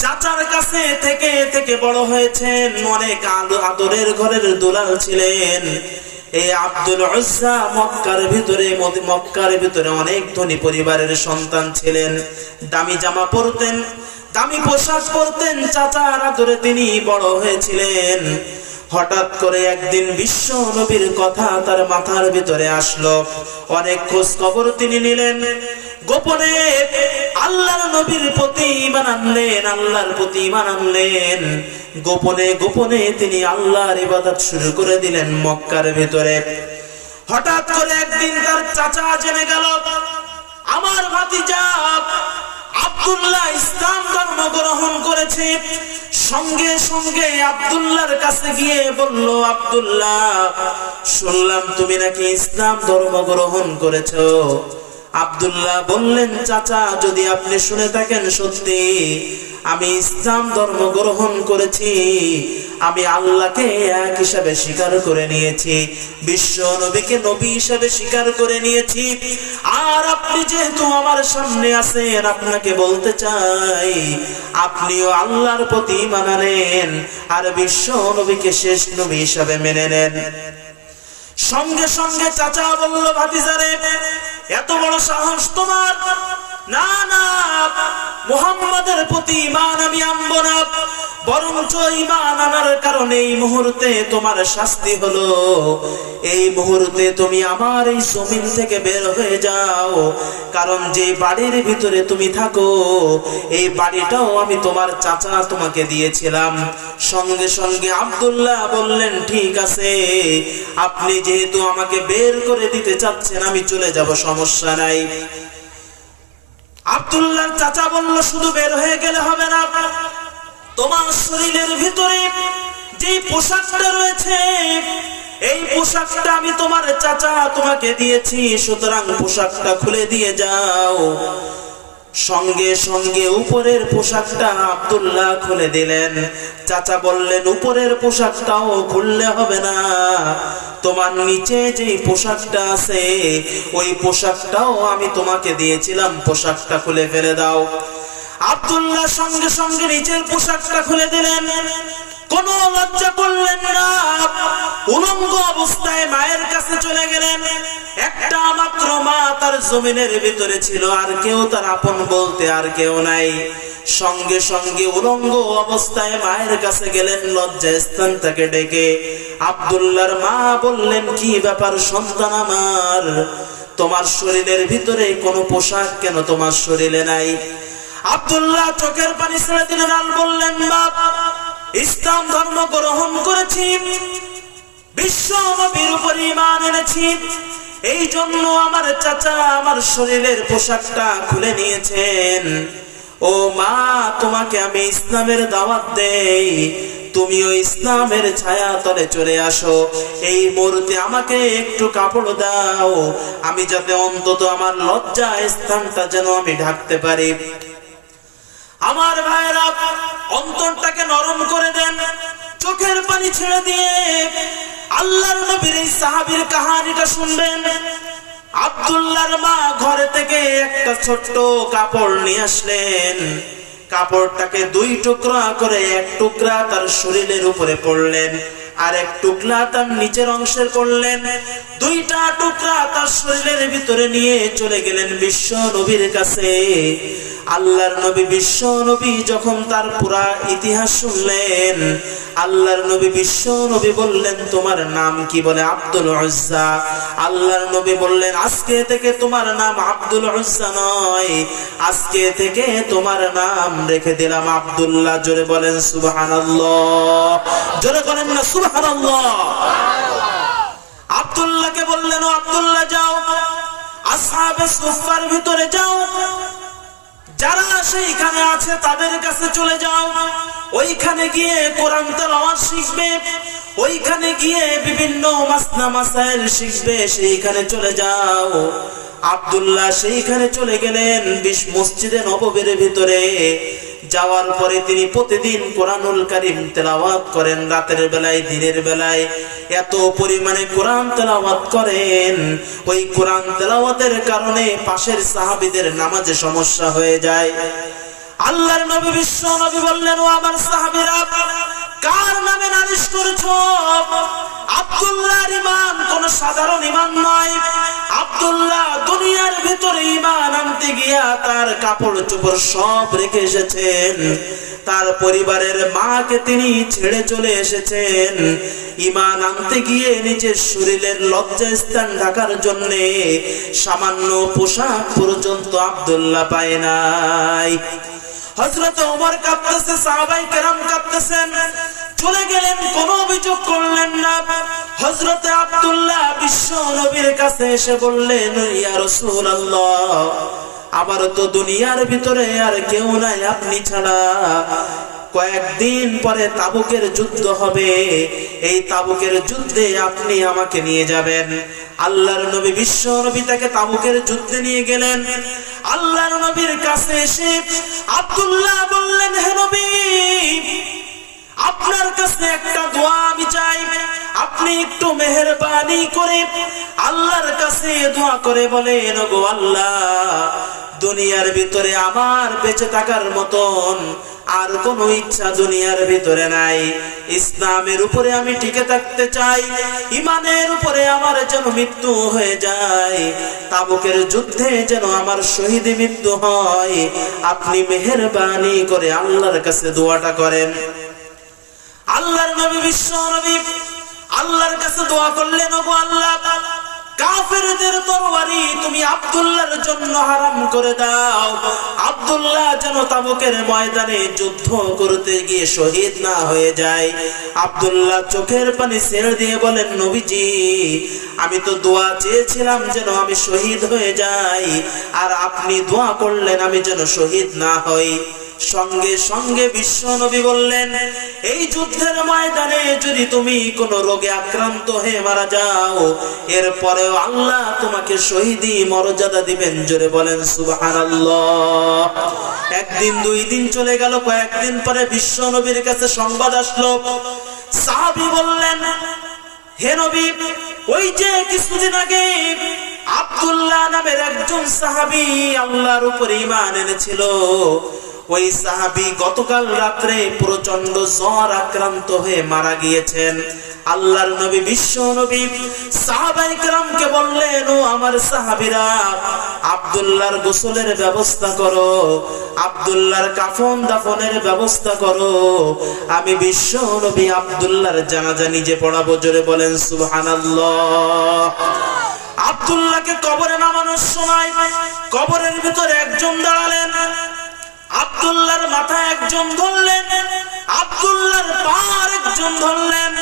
চাচার কাছে থেকে থেকে বড় হয়েছেন, অনেক আদরের ঘরের দুলাল ছিলেন। এই আব্দুল উজ্জা মক্কার ভিতরে অনেক ধনী পরিবারের সন্তান ছিলেন, দামি জামা পরতেন, দামি পোশাক পরতেন, চাচার আদরে তিনি বড় হয়েছিলেন। হঠাৎ করে একদিন বিশ্ব নবীর কথা তার মাথার ভিতরে আসলো, অনেক খোঁজ খবর তিনি নিলেন, গোপনে আল্লাহর নবীর প্রতি ঈমান আনলেন, আল্লাহর প্রতি ঈমান আনলেন, গোপনে গোপনে তিনি আল্লাহর ইবাদত শুরু করে দিলেন মক্কার ভিতরে। হঠাৎ করে একদিন তার চাচা জেনে গেল আমার ভাতিজা আব্দুল্লাহ ইসলাম ধর্ম গ্রহণ করেছে। সঙ্গে সঙ্গে আব্দুল্লাহর কাছে গিয়ে বলল, আব্দুল্লাহ শুনলাম তুমি নাকি ইসলাম ধর্ম গ্রহণ করেছো। আব্দুল্লাহ বললেন, চাচা যদি আপনি শুনে থাকেন সত্যি আমি ইসলাম ধর্ম গ্রহণ করেছি, আমি আল্লাহকে এক হিসাবে স্বীকার করে নিয়েছি, বিশ্ব নবীকে নবী হিসাবে স্বীকার করে নিয়েছি, আর আপনি যেহেতু আমার সামনে আছেন আপনাকে বলতে চাই আপনিও আল্লাহর প্রতি ঈমান আনেন আর বিশ্ব নবীকে শেষ নবী হিসাবে মেনে নেন। সঙ্গে সঙ্গে চাচা বলল, ভাতিজারে এত বড় সাহস তোমার, না না মুহাম্মাদের প্রতি ঈমান আমি আনবো না, বরঞ্চ ঈমান আনার কারণে এই মুহূর্তে তোমার শাস্তি হলো, এই মুহূর্তে তুমি আমার এই জমিন থেকে বের হয়ে যাও, কারণ যে বাড়ির ভিতরে তুমি থাকো এই বাড়িটাও আমি তোমার চাচা তোমাকে দিয়েছিলাম। সঙ্গে সঙ্গে আব্দুল্লাহ বললেন, ঠিক আছে আপনি যেহেতু আমাকে বের করে দিতে চাচ্ছেন আমি চলে যাব, সমস্যা নাই। আব্দুল্লাহর চাচা বলল, শুধু বের হয়ে গেলে হবে না, তোমার শরীরের ভিতরে যে পোশাকটা রয়েছে এই পোশাকটা আমি তোমার চাচা তোমাকে দিয়েছি, সুতরাং পোশাকটা খুলে দিয়ে যাও। সঙ্গে সঙ্গে উপরের পোশাকটা আব্দুল্লাহ খুলে দিলেন। চাচা বললেন, উপরের পোশাকটাও খুললে হবে না, তোমার নিচে যে পোশাকটা আছে ওই পোশাকটাও আমি তোমাকে দিয়েছিলাম, পোশাকটা খুলে ফেলে দাও। আব্দুল্লাহ সঙ্গে সঙ্গে নিচের পোশাকটা খুলে দিলেন, কোনো লজ্জা করলেন না, উলঙ্গ অবস্থায় মায়ের কাছে চলে গেলেন। একটা মাত্র মা তার জমিনের ভিতরে ছিল, আর কেউ তার আপন বলতে আর কেউ নাই। সঙ্গে সঙ্গে উলঙ্গ অবস্থায় মায়ের কাছে গেলেন, লজ্জা স্থান তাকে ডেকে। আব্দুল্লাহর মা বললেন, কি ব্যাপার সন্তান আমার, তোমার শরীরের ভিতরে কোনো পোশাক কেন তোমার শরীরে নাই? আব্দুল্লাহ চোখের পানি ছেড়ে দিলেন আর বললেন, বাপ ইসলাম ধর্ম গ্রহণ করেছি, বিশ্ব নবীর উপর ঈমান এনেছি, এই জন্য আমার চাচা আমার শরীরের পোশাকটা খুলে নিয়েছেন। ও মা, তোমাকে আমি ইসলামের দাওয়াত দেই, তুমিও ইসলামের ছায়া তলে চলে আসো, এই মুহূর্তে আমাকে একটু কাপড় দাও, আমি যাতে অন্তত আমার লজ্জা স্থানটা যেন আমি ঢাকতে পারি। আমার ভাইরা অন্তরটাকে নরম করে দেন, চোখের পানি ছেড়ে দিয়ে আল্লাহর নবীর এই সাহাবীর কাহিনীটা শুনবেন। আব্দুল্লাহর মা ঘরে থেকে একটা ছোট্ট কাপড় নিয়ে আসলেন, কাপড়টাকে দুই টুকরা করে এক টুকরা তার শরীরের উপরে পড়লেন, আর এক টুকরা তার নিচের অংশের পড়লেন। দুইটা টুকরা তার শরীরের ভিতরে নিয়ে চলে গেলেন বিশ্ব নবীর কাছে। আল্লাহর নবী বিশ্ব নবী যখন তার পুরা ইতিহাস শুনলেন, আল্লাহর নবী বিশ্ব নবী বললেন, তোমার নাম কি? বলে আব্দুল উজ্জা। আল্লাহর নবী বললেন, আজকে থেকে তোমার নাম আব্দুল উজ্জা নয়, আজকে থেকে তোমার নাম রেখে দিলাম আব্দুল্লাহ। জোরে বলেন সুবহানাল্লাহ, জোরে বলেন না সুবহানাল্লাহ। আব্দুল্লাহকে বললেন, ও আব্দুল্লাহ যাও, আসহাবে সুফার ভিতরে যাও, যারা সেইখানে আছে তাদের কাছে চলে যাও, ওইখানে গিয়ে কোরআন তেলাওয়াত শিখবে, ওইখানে গিয়ে বিভিন্ন মাসনা মাসাইল শিখবে, সেইখানে চলে যাও। আব্দুল্লাহ সেইখানে চলে গেলেন মসজিদে নববীর ভিতরে। যাওয়ার পরে তিনি প্রতিদিন কোরআনুল কারীম তেলাওয়াত করেন, রাতের বেলায় দিনের বেলায় এত পরিমাণে কোরআন তেলাওয়াত করেন। ওই কোরআন তেলাওয়াতের কারণে পাশের সাহাবীদের নামাজে সমস্যা হয়ে যায়। আল্লাহর নবী বিশ্ব নবী বললেন, ও আমার সাহাবীরা, কার নামে নালিশ করেছো? আব্দুল্লাহর ঈমান কোন সাধারণ ঈমান নয়। আব্দুল্লাহ দুনিয়ার ভিতরে ঈমান আনতে গিয়া তার কাপড় চোপড় সব রেখে এসেছেন, তার পরিবারের মাকে তিনি ছেড়ে চলে এসেছেন। ঈমান আনতে গিয়ে নিজের শরীরের লজ্জাস্থান ঢাকার জন্য সামান্য পোশাক পর্যন্ত আব্দুল্লাহ পায় নাই। হযরত ওমর কাঁপতেছে, সাহাবায়ে কেরাম কাঁপতেছেন, চলে গেলেন, কোনো অভিযোগ করলেন না। হযরত আব্দুল্লাহ বিশ্ব নবীর কাছে এসে বললেন, ইয়া রাসূলুল্লাহ, আবার তো দুনিয়ার ভিতরে আর কেউ নাই আপনি ছাড়া। কয়েকদিন পরে তাবুকের যুদ্ধ হবে, এই তাবুকের যুদ্ধে আপনি আমাকে নিয়ে যাবেন। আল্লাহর নবী বিশ্ব নবী তাকে তাবুকের যুদ্ধে নিয়ে গেলেন। আল্লাহর নবীর কাছে এসে আব্দুল্লাহ বললেন, হে নবী, আপনার কাছে একটা দোয়া আমি চাই, আপনি একটু মেহেরবানি করে আল্লাহর কাছে দোয়া করে বলেন, গো আল্লাহ, দুনিয়ার ভিতরে আমার বেঁচে থাকার মতন আর কোনো ইচ্ছা দুনিয়ার ভিতরে নাই। ইসলামের উপরে আমি টিকে থাকতে চাই, ঈমানের উপরে আমার যেন মৃত্যু হয়ে যায়, তাবুকের যুদ্ধে যেন আমার শহীদ মৃত্যু হয়। আপনি মেহেরবানি করে আল্লাহর কাছে দোয়াটা করেন। আল্লাহর নবী বিশ্ব নবী আল্লাহর কাছে দোয়া করলেন, ওগো আল্লাহ, কাফেরদের তরবারি তুমি আব্দুল্লাহর জন্য হারাম করে দাও। আব্দুল্লাহ যেন তাবুকের ময়দানে যুদ্ধ করতে গিয়ে শহীদ না হয়ে যায়। আব্দুল্লাহ চোখের পানি ছেড়ে দিয়ে বলেন, নবীজি, আমি তো দোয়া চেয়েছিলাম যেন আমি শহীদ হয়ে যাই, আর আপনি দোয়া করলেন আমি যেন শহীদ না হই। সঙ্গে সঙ্গে বিশ্ব নবী বললেন, এই যুদ্ধের ময়দানে যদি তুমি কোন রোগে আক্রান্ত হয়ে মারা যাও, এরপরেও আল্লাহ তোমাকে শহীদি মর্যাদা দিবেন। জোরে বলেন সুবহানাল্লাহ। একদিন দুই দিন চলে গেল, কয়েকদিন পরে বিশ্ব নবীর কাছে সংবাদ আসলো। সাহাবী বললেন, হে নবী, ওই যে কিছুদিন আগে আব্দুল্লাহ নামের একজন সাহাবী আল্লাহর উপর ঈমান এনেছিল, ওই সাহাবী গতকাল রাত্রে প্রচন্ড জ্বর আক্রান্ত হয়ে মারা গিয়েছেন। আল্লাহর নবী বিশ্ব নবী সাহাবায়ে কেরামকে বললেন, ও আমার সাহাবীরা, আব্দুল্লাহর গোসলের ব্যবস্থা করো, আব্দুল্লাহর কাফন দাফনের ব্যবস্থা করো, আমি বিশ্ব নবী আব্দুল্লাহর জানাজা নিজে পড়াবো। জোরে বলেন সুবহানাল্লাহ। আব্দুল্লাহকে কবরে নামানোর সময় কবরের ভিতরে একজন দাঁড়ালেন, আব্দুল্লাহর মাথা একজন ধরলেন, আব্দুল্লাহর পা একজন ধরলেন।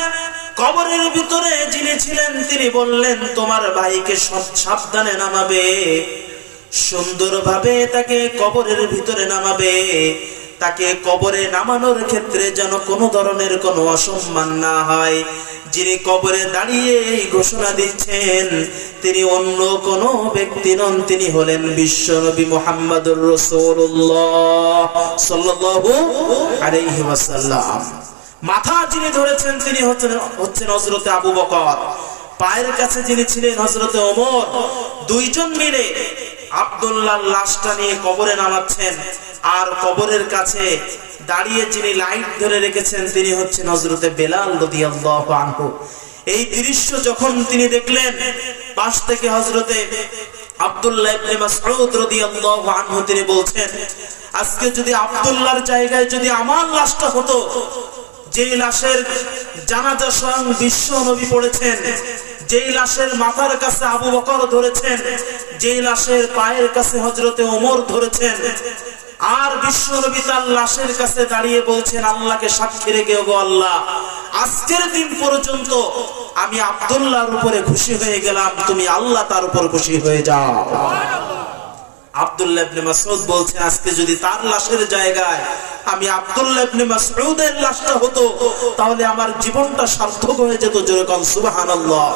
কবরের ভিতরে যিনি ছিলেন তিনি বললেন, তোমার ভাইকে সাবধানে নামাবে, সুন্দরভাবে তাকে কবরের ভিতরে নামাবে, তাকে কবরে নামানোর ক্ষেত্রে যেন কোনো ধরনের কোনো অসম্মান না হয়। যিনি কবরে দাঁড়িয়ে এই ঘোষণা দিচ্ছেন তিনি অন্য কোন ব্যক্তি নন, তিনি হলেন বিশ্বনবী মুহাম্মদুর রাসূলুল্লাহ সাল্লাল্লাহু আলাইহি ওয়াসাল্লাম। মাথা যিনি ধরেছেন তিনি হচ্ছেন হযরতে আবু বকর, পায়ের কাছে যিনি ছিলেন হযরতে ওমর। দুইজন মিলে আব্দুল্লাহর লাশটা নিয়ে কবরে নামাচ্ছেন। আর কবরের কাছে দাঁড়িয়ে যিনি লাইট ধরে রেখেছেন তিনি হচ্ছেন হযরতে বেলাল রাদিয়াল্লাহু আনহু। এই দৃশ্য যখন তিনি দেখলেন, পাশ থেকে হযরতে আব্দুল্লাহ ইবনে মাসউদ রাদিয়াল্লাহু আনহু তিনি বলছেন, আজকে যদি আব্দুল্লাহর জায়গায় যদি আমার লাশটা হতো, যেই লাশের জানাজা স্বয়ং বিশ্ব নবী পড়েছেন, যেই লাশের মাথার কাছে আবু বকর ধরেছেন, যেই লাশের পায়ের কাছে হযরতে ওমর ধরেছেন, আর বিশ্ব নবী তার লাশের কাছে দাঁড়িয়ে বলছেন, আল্লাহকে সাক্ষী রেখে ওগো আল্লাহ, আজকের দিন পর্যন্ত আমি আব্দুল্লাহর উপরে খুশি হয়ে গেলাম, তুমি আল্লাহ তার উপর খুশি হয়ে যাও। আব্দুল্লাহ ইবনে মাসউদ বলছেন, আজকে যদি তার লাশের জায়গায় আমি আব্দুল্লাহ ইবনে মাসউদের লাশটা হতো, তাহলে আমার জীবনটা সার্থক হয়ে যেত। জোরে কোন সুবহানাল্লাহ।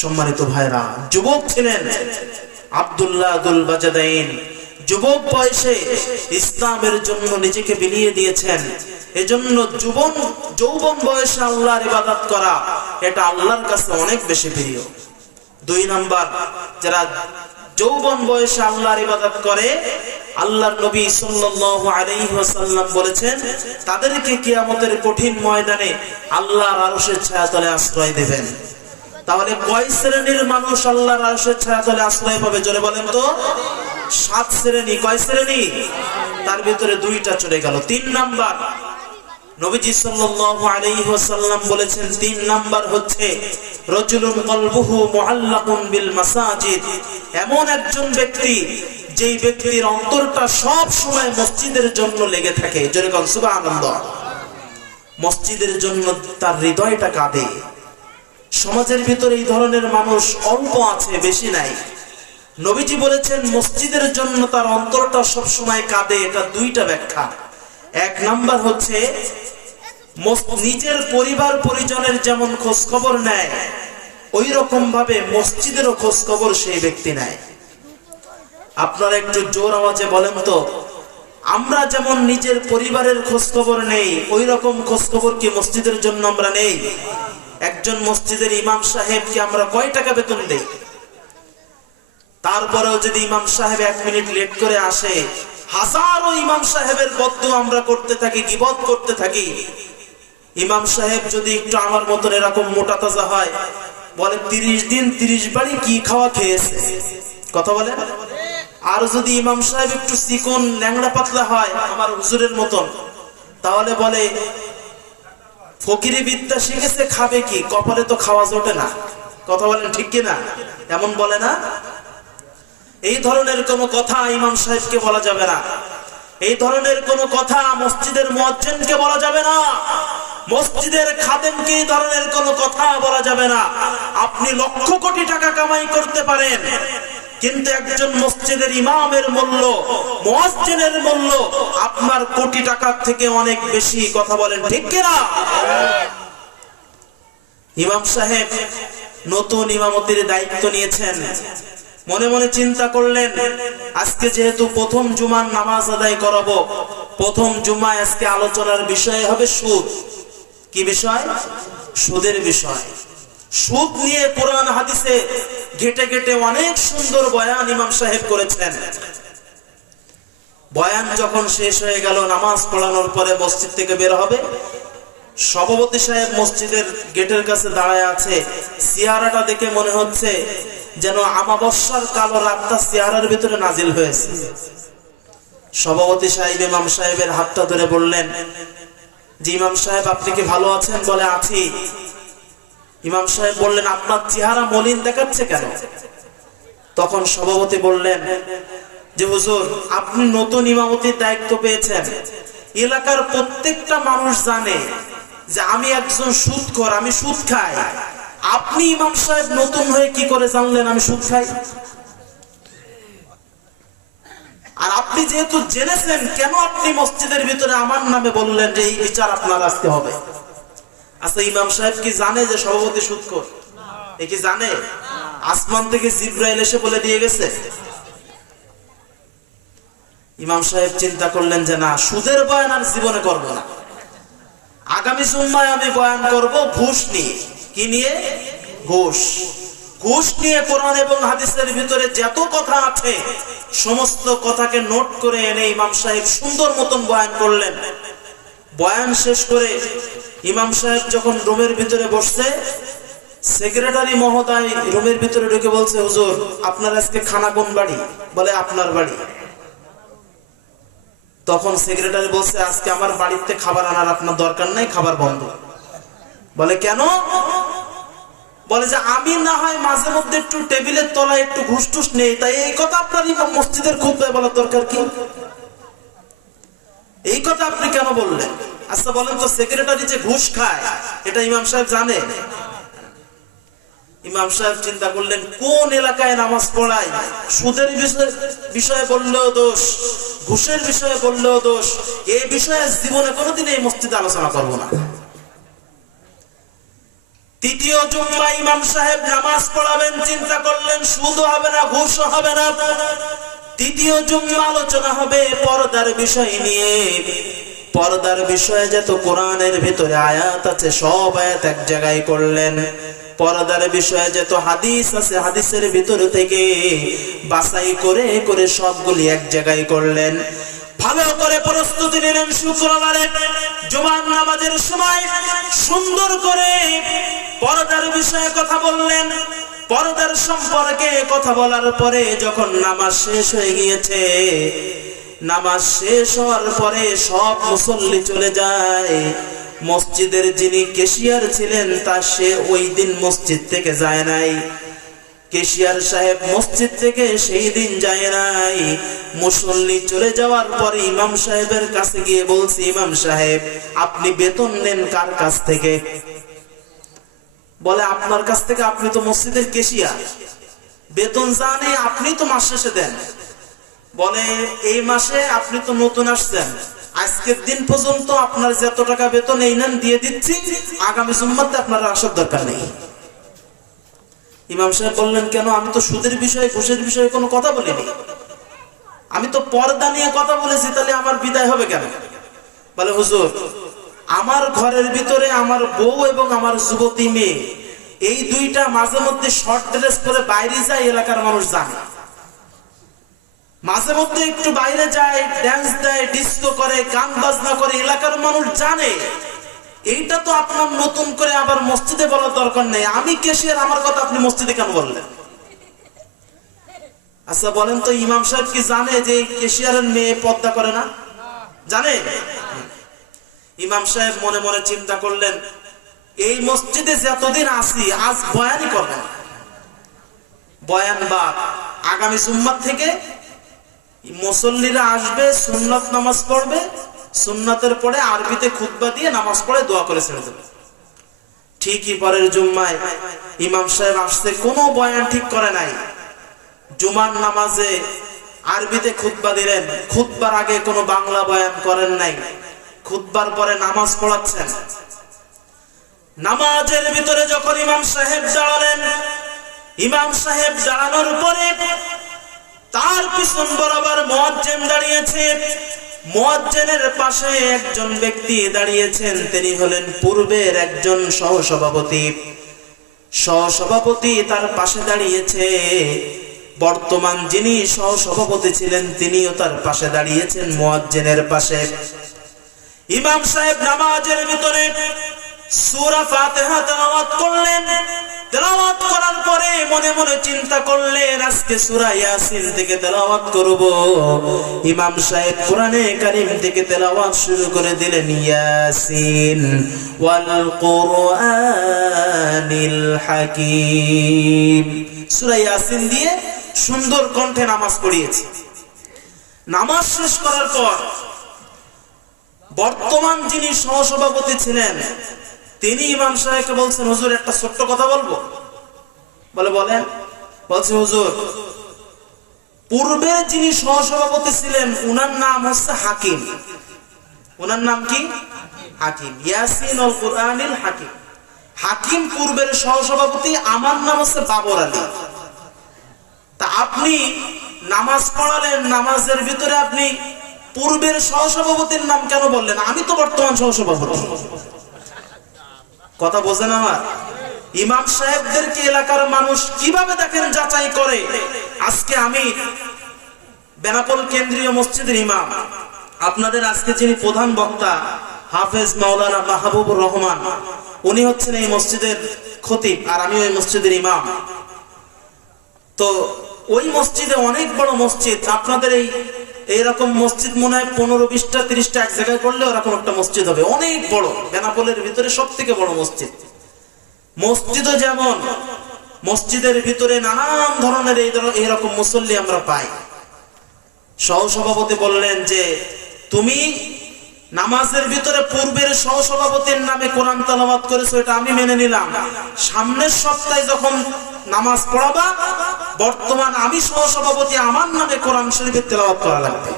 সম্মানিত ভাইরা, যুবক ছিলেন আব্দুল্লাহ দুল বাজাদাইন, যুবক বয়সে ইসলামের জন্য নিজেকে বিলিয়ে দিয়েছেন। এজন্য যৌবন বয়সে আল্লাহর ইবাদত করা এটা আল্লাহর কাছে অনেক বেশি প্রিয়। 2 নাম্বার, যারা যৌবন বয়সে আল্লাহর ইবাদত করে, আল্লাহর নবী সাল্লাল্লাহু আলাইহি ওয়াসাল্লাম বলেছেন, তাদেরকে কিয়ামতের কঠিন ময়দানে আল্লাহর আরশের ছায়াতলে আশ্রয় দেবেন। তাহলে কয় শ্রেণীর মানুষ আল্লাহর আরশের ছায়াতলে আশ্রয় পাবে? জোরে বলেন তো। 7 শ্রেণী। কয় শ্রেণী? তার ভিতরে 2টা চলে গেল। 3 নাম্বার, নবীজি সাল্লাল্লাহু আলাইহি ওয়াসাল্লাম বলেছেন, 3 নাম্বার হচ্ছে রাজুলুন কলবুহু মুআল্লাকুন বিল মাসাজিদ, এমন একজন ব্যক্তি যেই ব্যক্তির অন্তরটা সব সময় মসজিদের জন্য লেগে থাকে। জোরে কোন সুবহানাল্লাহ। মসজিদের জন্য তার হৃদয়টা কাঁদে। সমাজের ভিতরে এই ধরনের মানুষ অল্প আছে, বেশি নাই। নবীজি বলেছেন মসজিদের জন্য তার অন্তরটা সব সময় কাঁদে। এটা 2টা ব্যাখ্যা। 1 নাম্বার হচ্ছে নিজের পরিবার পরিজনের যেমন খোঁজ খবর নেয়, ওই রকম ভাবে মসজিদেরও খোঁজ খবর সেই ব্যক্তি নেয়। আপনারা একটু জোর আওয়াজে বলেন তো, আমরা যেমন নিজের পরিবারের খোঁজ খবর নেই, ওই রকম খোঁজ খবর কি মসজিদের জন্য আমরা নেই? একজন মসজিদের ইমাম সাহেবকে আমরা কয় টাকা বেতন দেই? তারপরেও যদি ইমাম সাহেব 1 মিনিট লেট করে আসে, হাজারো ইমাম সাহেবের বদদুয়া আমরা করতে থাকি, গীবত করতে থাকি। ইমাম সাহেব যদি একটু আমার মতন এরকম মোটা তাজা হয়, বলে 30 দিন 30 বাড়ি কি খাওয়া খেয়েছে, কথা বলে। আর যদি ইমাম সাহেব একটু চিকন ল্যাংড়া পাতলা হয় আমার হুজুরের মতন, তাহলে বলে ফকিরি বিদ্যা শিখেছে, খাবে কি, কপালে তো খাওয়া জোটে না, কথা বলেন ঠিক কিনা? এমন বলে না? এই ধরনের কোন কথা ইমাম সাহেবকে বলা যাবে না। এই ধরনের কোন কথা মসজিদের মুয়াজ্জিনকে বলা যাবে না। মসজিদের খাদেমকে এই ধরনের কোন কথা বলা যাবে না। আপনি লক্ষ কোটি টাকা কামাই করতে পারেন, কিন্তু একজন মসজিদের ইমামের মূল্য, মুয়াজ্জিনের মূল্য আপনার কোটি টাকার থেকে অনেক বেশি, কথা বলেন ঠিক কিনা? ইমাম সাহেব নতুন ইমামতির দায়িত্ব নিয়েছেন। মনে মনে চিন্তা করলেন, আজকে যেহেতু প্রথম জুমার নামাজ আদায় করাবো, প্রথম জুমায় আজকে আলোচনার বিষয় হবে সুদ। কি বিষয়? সুদের বিষয়। সুদ নিয়ে কোরআন হাদিসে ঘেটে ঘেটে অনেক সুন্দর বয়ান ইমাম সাহেব করেছেন। বয়ান যখন শেষ হয়ে গেল, নামাজ পড়ানোর পরে মসজিদ থেকে বের হবে, সভাপতি সাহেব মসজিদের গেটের কাছে দাঁড়ায় আছে। চেহারাটা দেখে মনে হচ্ছে যেন আমাবস্যার কালো রাতটা চেহারার ভিতরে নাজিল হয়েছে। সভাপতি সাহেব ইমাম সাহেবের হাতটা ধরে বললেন, যে ইমাম সাহেব আপনি কি ভালো আছেন? বলে আছি। ইমাম সাহেব বললেন, আপনার চেহারা মলিন দেখাচ্ছে কেন? তখন সভাপতি বললেন যে হুজুর, আপনি নতুন ইমামতির দায়িত্ব পেয়েছেন, এলাকার প্রত্যেকটা মানুষ জানে যে আমি একজন সুদখোর, আমি সুদ খাই। আপনি ইমাম সাহেব নতুন হয়ে কি করে জানলেন আমি সুদ খাই? আর আপনি যেহেতু জেনেছেন, কেন আপনি মসজিদের ভিতরে আমার নামে বললেন যে এই বিচার আপনার আজকে হবে? আচ্ছা, ইমাম সাহেব কি জানে যে সভাপতি সুদখোর? এ কি জানে? আসমান থেকে জিবরাইল এসে বলে দিয়ে গেছে? ইমাম সাহেব চিন্তা করলেন যে না, সুদের বয়ান আর জীবনে করব না। আগামী জুম্মায় আমি বয়ান করব ঘুষ নিয়ে। কি নিয়ে? ঘুষ। ঘুষ নিয়ে কোরআন এবং হাদিসের ভিতরে যত কথা আছে সমস্ত কথাকে নোট করে এনে ইমাম সাহেব সুন্দর মতন বয়ান করলেন। বয়ান শেষ করে ইমাম সাহেব যখন রুমের ভিতরে বসছে, সেক্রেটারি মহোদয় রুমের ভিতরে ঢুকে বলছে, হুজুর আপনার আজকে খানা কোন বাড়ি? বলে আপনার বাড়ি। তখন সেক্রেটারি বলছে, আজকে আমার বাড়িতে খাবার আনার আপনার দরকার নাই, খাবার বন্ধ। বলে কেন? বলে যে আমি না হয় মাঝে মধ্যে একটু টেবিলের তলায় একটু ঘুষ টুস নেই, তাই এই কথা আপনার ইমাম মসজিদের খুতবায় বলার দরকার কি? এই কথা আপনি কেন বললেন? আচ্ছা বলেন তো, সেক্রেটারি যে ঘুষ খায় এটা ইমাম সাহেব জানে? ইমাম সাহেব চিন্তা করলেন, কোন এলাকায় নামাজ পড়ায়, সুদের বিষয়ে বললেও দোষ, ঘুষের বিষয়ে বললেও দোষ, এই বিষয়ে জীবনে কোনোদিন এই মসজিদে আলোচনা করব না। তৃতীয় জুম্মা ইমাম সাহেব নামাজ পড়াবেন, চিন্তা করলেন সুদ হবে না, ঘুষ হবে না। তৃতীয় জুম্মা আলোচনা হবে পর্দার বিষয় নিয়ে। পর্দার বিষয়ে যত কোরআনের ভিতরে আয়াত আছে সব আয়াত এক জায়গায় করলেন। পর্দার বিষয়ে যত হাদিস আছে হাদিসের ভিতর থেকে বাছাই করে করে সবগুলি এক জায়গায় করলেন। ভালো করে প্রস্তুতি নিলেন। শুক্রবারে জুমার নামাজের সময় সুন্দর করে পর্দার বিষয়ে কথা বললেন। পর্দার সম্পর্কে কথা বলার পরে যখন নামাজ শেষ হয়ে গিয়েছে, নামাজ শেষ হওয়ার পরে সব মুসল্লি চলে যায়। মসজিদের যিনি ক্যাশিয়ার ছিলেন তা সে ওই দিন মসজিদ থেকে যায় নাই। ক্যাশিয়ার সাহেব মসজিদ থেকে সেই দিন যায় নাই। মুসল্লি চলে যাওয়ার পরে ইমাম সাহেবের কাছে গিয়ে বলছি, ইমাম সাহেব আপনি বেতন নেন কার কাছ থেকে? বলে আপনার কাছ থেকে, আপনি তো মসজিদের ক্যাশিয়ার, বেতন জানে আপনি তো মাস শেষে দেন। বলে এই মাসে আপনি তো নতুন আসছেন, আজকের দিন পর্যন্ত আপনার যত টাকা বেতন এই নেন দিয়ে দিচ্ছি, আগামী জুম্মাতে আপনার আসার দরকার নেই। ইমাম সাহেব বললেন, কেন? আমি তো সুদের বিষয়ে ঘুষের বিষয়ে কোনো কথা বলিনি, আমি তো পর্দা নিয়ে কথা বলেছি, তাহলে আমার বিদায় হবে কেন? বলে হুজুর আমার ঘরের ভিতরে আমার বউ এবং আমার যুবতী মেয়ে এই দুইটা মাঝে মধ্যে শর্ট ড্রেস পরে বাইরে যায়, এলাকার মানুষ জানে। মাঝে মধ্যে একটু বাইরে যায়, ড্যান্স দেয়, ডিস্কো করে, গান বাজনা করে, এলাকার মানুষ জানে। এইটা তো আপনার নতুন করে আবার মসজিদে বলার দরকার নেই। আমি ক্যাশিয়ার, আমার কথা আপনি মসজিদে কেন বললেন? আচ্ছা বলেন তো, ইমাম সাহেব কি জানে যে ক্যাশিয়ারের মেয়ে পর্দা করে না? জানে? ইমাম সাহেব মনে মনে চিন্তা করলেন, এই মসজিদে যতদিন আসি আজ বয়ানই করবেন। বয়ান বা আগামী জুম্মার থেকে মুসল্লিরা আসবে, সুন্নাত নামাজ পড়বে, সুন্নাতের পরে আরবিতে খুতবা দিয়ে নামাজ পড়ে দোয়া করে ছেড়ে দেবে। ঠিকই পরের জুম্মায় ইমাম সাহেব আসছে, কোনো বয়ান ঠিক করে নাই। জুমার নামাজে আরবিতে খুতবা দিলেন, খুতবার আগে কোনো বাংলা বয়ান করেন নাই। খুতবার পরে নামাজ পড়াচ্ছেন। নামাজের ভিতরে যখন ইমাম সাহেব দাঁড়ালেন, ইমাম সাহেব দাঁড়ানোর পরে তার পিছন বরাবর মুয়াজ্জিন দাঁড়িয়েছে। মুয়াজ্জিনের পাশে একজন ব্যক্তি দাঁড়িয়েছেন, তিনি হলেন পূর্বের একজন সহসভাপতি। সহসভাপতি তার পাশে দাঁড়িয়েছে। বর্তমান যিনি সহসভাপতি ছিলেন তিনিও তার পাশে দাঁড়িয়েছেন, মুয়াজ্জিনের পাশে। ইমাম সাহেব নামাজের ভিতরে সূরা ফাতিহা তেলাওয়াত করলেন। তেলাওয়াত করার পরে মনে মনে চিন্তা করলেন, আজকে সূরা ইয়াসিন থেকে তেলাওয়াত করব। ইমাম সাহেব কোরআনে কারীম থেকে তেলাওয়াত শুরু করে দিলেন, ইয়াসিন ওয়াল কুরআনিল হাকীম। সূরা ইয়াসিন দিয়ে সুন্দর কণ্ঠে নামাজ পড়িয়েছে। নামাজ শেষ করার পর বর্তমান যিনি সহসভাপতি ছিলেন তিনি ইমাম সাহেবকে বলছেন, হুজুর একটা ছোট্ট কথা বলবো। বলে বলেন। বলছে, হুজুর পূর্বে যিনি সহসভাপতি ছিলেন উনার নাম হচ্ছে হাকিম। উনার নাম কি? হাকিম। ইয়াসিন ওয়াল কুরআনিল হাকিম। হাকিম পূর্বের সহসভাপতি, আমার নাম হচ্ছে বাবর আলী। তা আপনি নামাজ পড়ালেন, নামাজের ভিতরে আপনি পূর্বের সহসভাপতির নাম কেন বললেন? আমি তো বর্তমান সহসভাপতি। কথা বোঝেন আমার? ইমাম সাহেবদেরকে এলাকার মানুষ কিভাবে দেখেন যাচাই করে। আজকে আমি বেনাপোল কেন্দ্রীয় মসজিদের ইমাম, আপনাদের আজকে যিনি প্রধান বক্তা হাফেজ মাওলানা মাহবুবুর রহমান, উনি হচ্ছেন এই মসজিদের খতিব আর আমি ওই মসজিদের ইমাম। তো ওই মসজিদে অনেক বড় মসজিদ, আপনাদের এইরকম মসজিদ মনে হয় 15-20টা 30টা এক জায়গায় করলে ওরকম একটা মসজিদ হবে, অনেক বড়, বেনাপোলের ভিতরে সব থেকে বড় মসজিদ। মসজিদও যেমন, মসজিদের ভিতরে নানান ধরনের এইরকম মুসল্লি আমরা পাই। সহসভাপতি বললেন যে তুমি নামাজের ভিতরে পূর্বের সহসভাপতির নামে কোরআন তেলাওয়াত করেছো, এটা আমি মেনে নিলাম। সামনের সপ্তাহে যখন নামাজ পড়াবা, বর্তমান আমি সহসভাপতি, আমার নামে কোরআন শরীফের তেলাওয়াত করা লাগবে।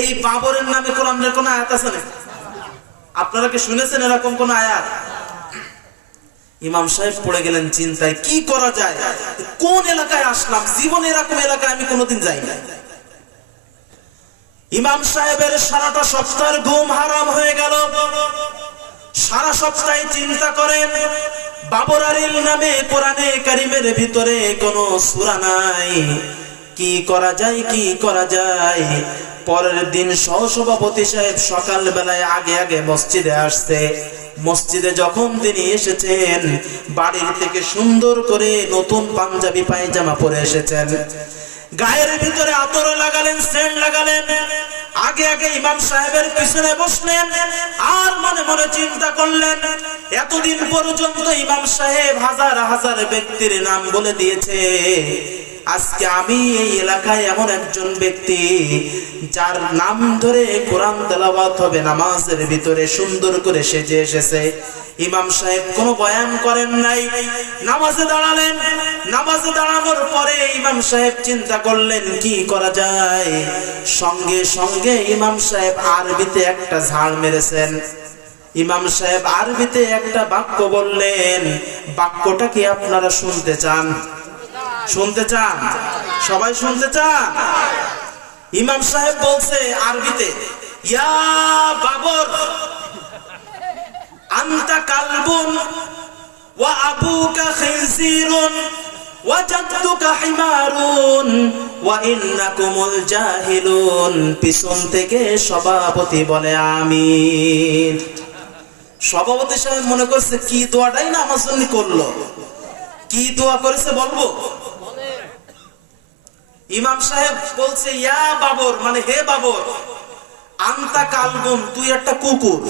এই বাবরের নামে কোরআনের কোন আয়াত আছে না? আপনারা কি শুনেছেন এরকম কোন আয়াত? ইমাম সাহেব পড়ে গেলেন চিন্তায়, কি করা যায়, কোন এলাকায় আসলাম, জীবনে এরকম এলাকায় আমি কোনোদিন যাই না। ইমাম সাহেবের সারাটা সপ্তাহের ঘুম হারাম হয়ে গেল। সারা সপ্তাহে চিন্তা করেন, বাবর আলীর নামে কোরআনে কারিমের ভিতরে কোনো সূরা নাই, কি করা যায়, কি করা যায়। পরের দিন সহসভাপতি সাহেব সকাল বেলায় আগে আগে মসজিদে আসছে। মসজিদে যখন তিনি এসেছেন, বাড়ির থেকে সুন্দর করে নতুন পাঞ্জাবি পায়জামা পরে এসেছেন, গায়ের ভিতরে আতর লাগালেন, সেন্ট লাগালেন, আগে আগে ইমাম সাহেবের পিছনে বসলেন আর মনে মনে চিন্তা করলেন, এতদিন পর্যন্ত ইমাম সাহেব হাজার হাজার ব্যক্তির নাম বলে দিয়েছে, আজকে আমি এই এলাকায় এমন একজন ব্যক্তি যার নাম ধরে কোরআন তেলাওয়াত হবে, নামাজের ভিতরে সুন্দর করে সেজে এসেছে। ইমাম সাহেব কোনো বয়ান করেন নাই, নামাজে দাঁড়ালেন। নামাজে দাঁড়ানোর পরে ইমাম সাহেব চিন্তা করলেন কি করা যায়। সঙ্গে সঙ্গে ইমাম সাহেব আরবিতে একটা ঝাড় মেরেছেন। ইমাম সাহেব আরবিতে একটা বাক্য বললেন, বাক্যটা কি আপনারা শুনতে চান? শুনতে চান? সবাই শুনতে চান? ইমাম সাহেব বলছে আরবিতে, ইয়া বাবর আনতা কালবুন ওয়া আবুকা খিনজিরুন ওয়া জাদ্দুকা হিমারুন ওয়া ইন্নাকুমুল জাহিলুন। পিছন থেকে সভাপতি বলে আমিন। সভাপতি সাহেব মনে করছে কি দোয়াটাই না আমার জন্য করলো, কি দোয়া করেছে বলবো? ইমাম সাহেব বলছে ইয়া বাবর, মানে হে বাবর, আনতা কালবুন, তুই একটা কুকুর,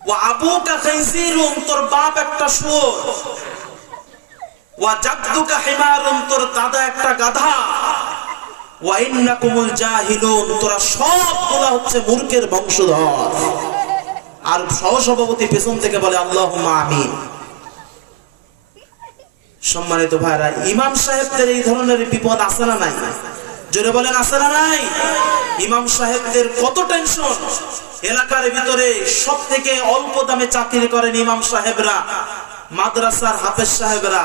ওয়া আবুকা খিনজিরুন, তোর বাপ একটা শুয়োর, ওয়া জাদ্দুকা হিমারুন, তোর দাদা একটা গাধা, ওয়া ইন্নাকুমুল জাহিলুন, তোরা সবগুলা হচ্ছে মূর্খের বংশধর। আর সহসভাপতি পেছন থেকে বলে আল্লাহুম্মা আমিন। সম্মানিত ভাইরা, ইমাম সাহেবদের এই ধরনের বিপদ আছে না নাই? জোরে বলেন আছে না নাই? ইমাম সাহেবদের কত টেনশন। এলাকার ভিতরে সব থেকে অল্প দামে চাকরি করেন ইমাম সাহেবরা, মাদ্রাসার হাফেজ সাহেবরা,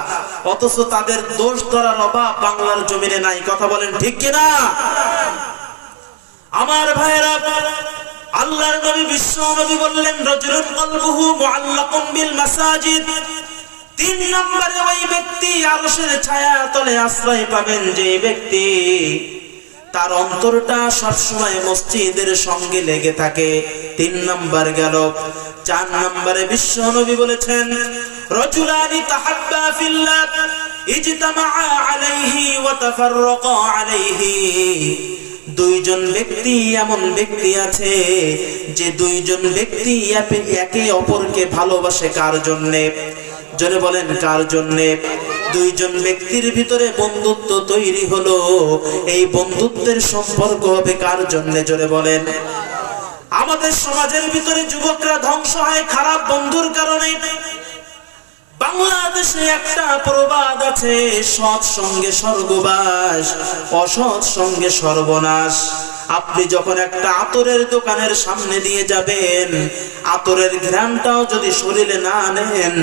অথচ তাদের দোষ ধরার অভাব বাংলার জমিনে নাই। কথা বলেন ঠিক কিনা? আমার ভাইরা, আল্লাহর নবী বিশ্ব নবী বললেন, রাজুলুন কলবুহু মুআল্লাকুন বিল মাসাজিদ। 3 নম্বরে ওই ব্যক্তি আরশের ছায়া তলে আশ্রয় পাবেন যে ব্যক্তি তার অন্তরটা সবসময় মসজিদের সঙ্গে লেগে থাকে। 3 নম্বর গেল। 4 নম্বরে বিশ্ব নবী বলেছেন, রাজুলানি তাহাব্বা ফিল্লাহ ইজতামাআ আলাইহি ওয়া তাফাররাকা আলাইহি। 2 জন ব্যক্তি, এমন ব্যক্তি আছে যে 2 জন ব্যক্তি একে অপরকে ভালোবাসে। কার জন্যে? জোরে বলেন কার জন্যে? 2 জন ব্যক্তির ভিতরে বন্ধুত্ব তৈরি হলো, এই বন্ধুত্বের সম্পর্ক হবে কার জন্যে? জোরে বলেন। আমাদের সমাজের ভিতরে যুবকরা ধ্বংস হয় খারাপ বন্ধুর কারণে। বাংলাদেশে একটা প্রবাদ আছে, সৎ সঙ্গে স্বর্গবাস, অসৎ সঙ্গে সর্বনাশ। আপনি যখন একটা আতরের দোকানের সামনে দিয়ে যাবেন, আতরের ঘ্রাণটাও যদি শরীরে না নেন,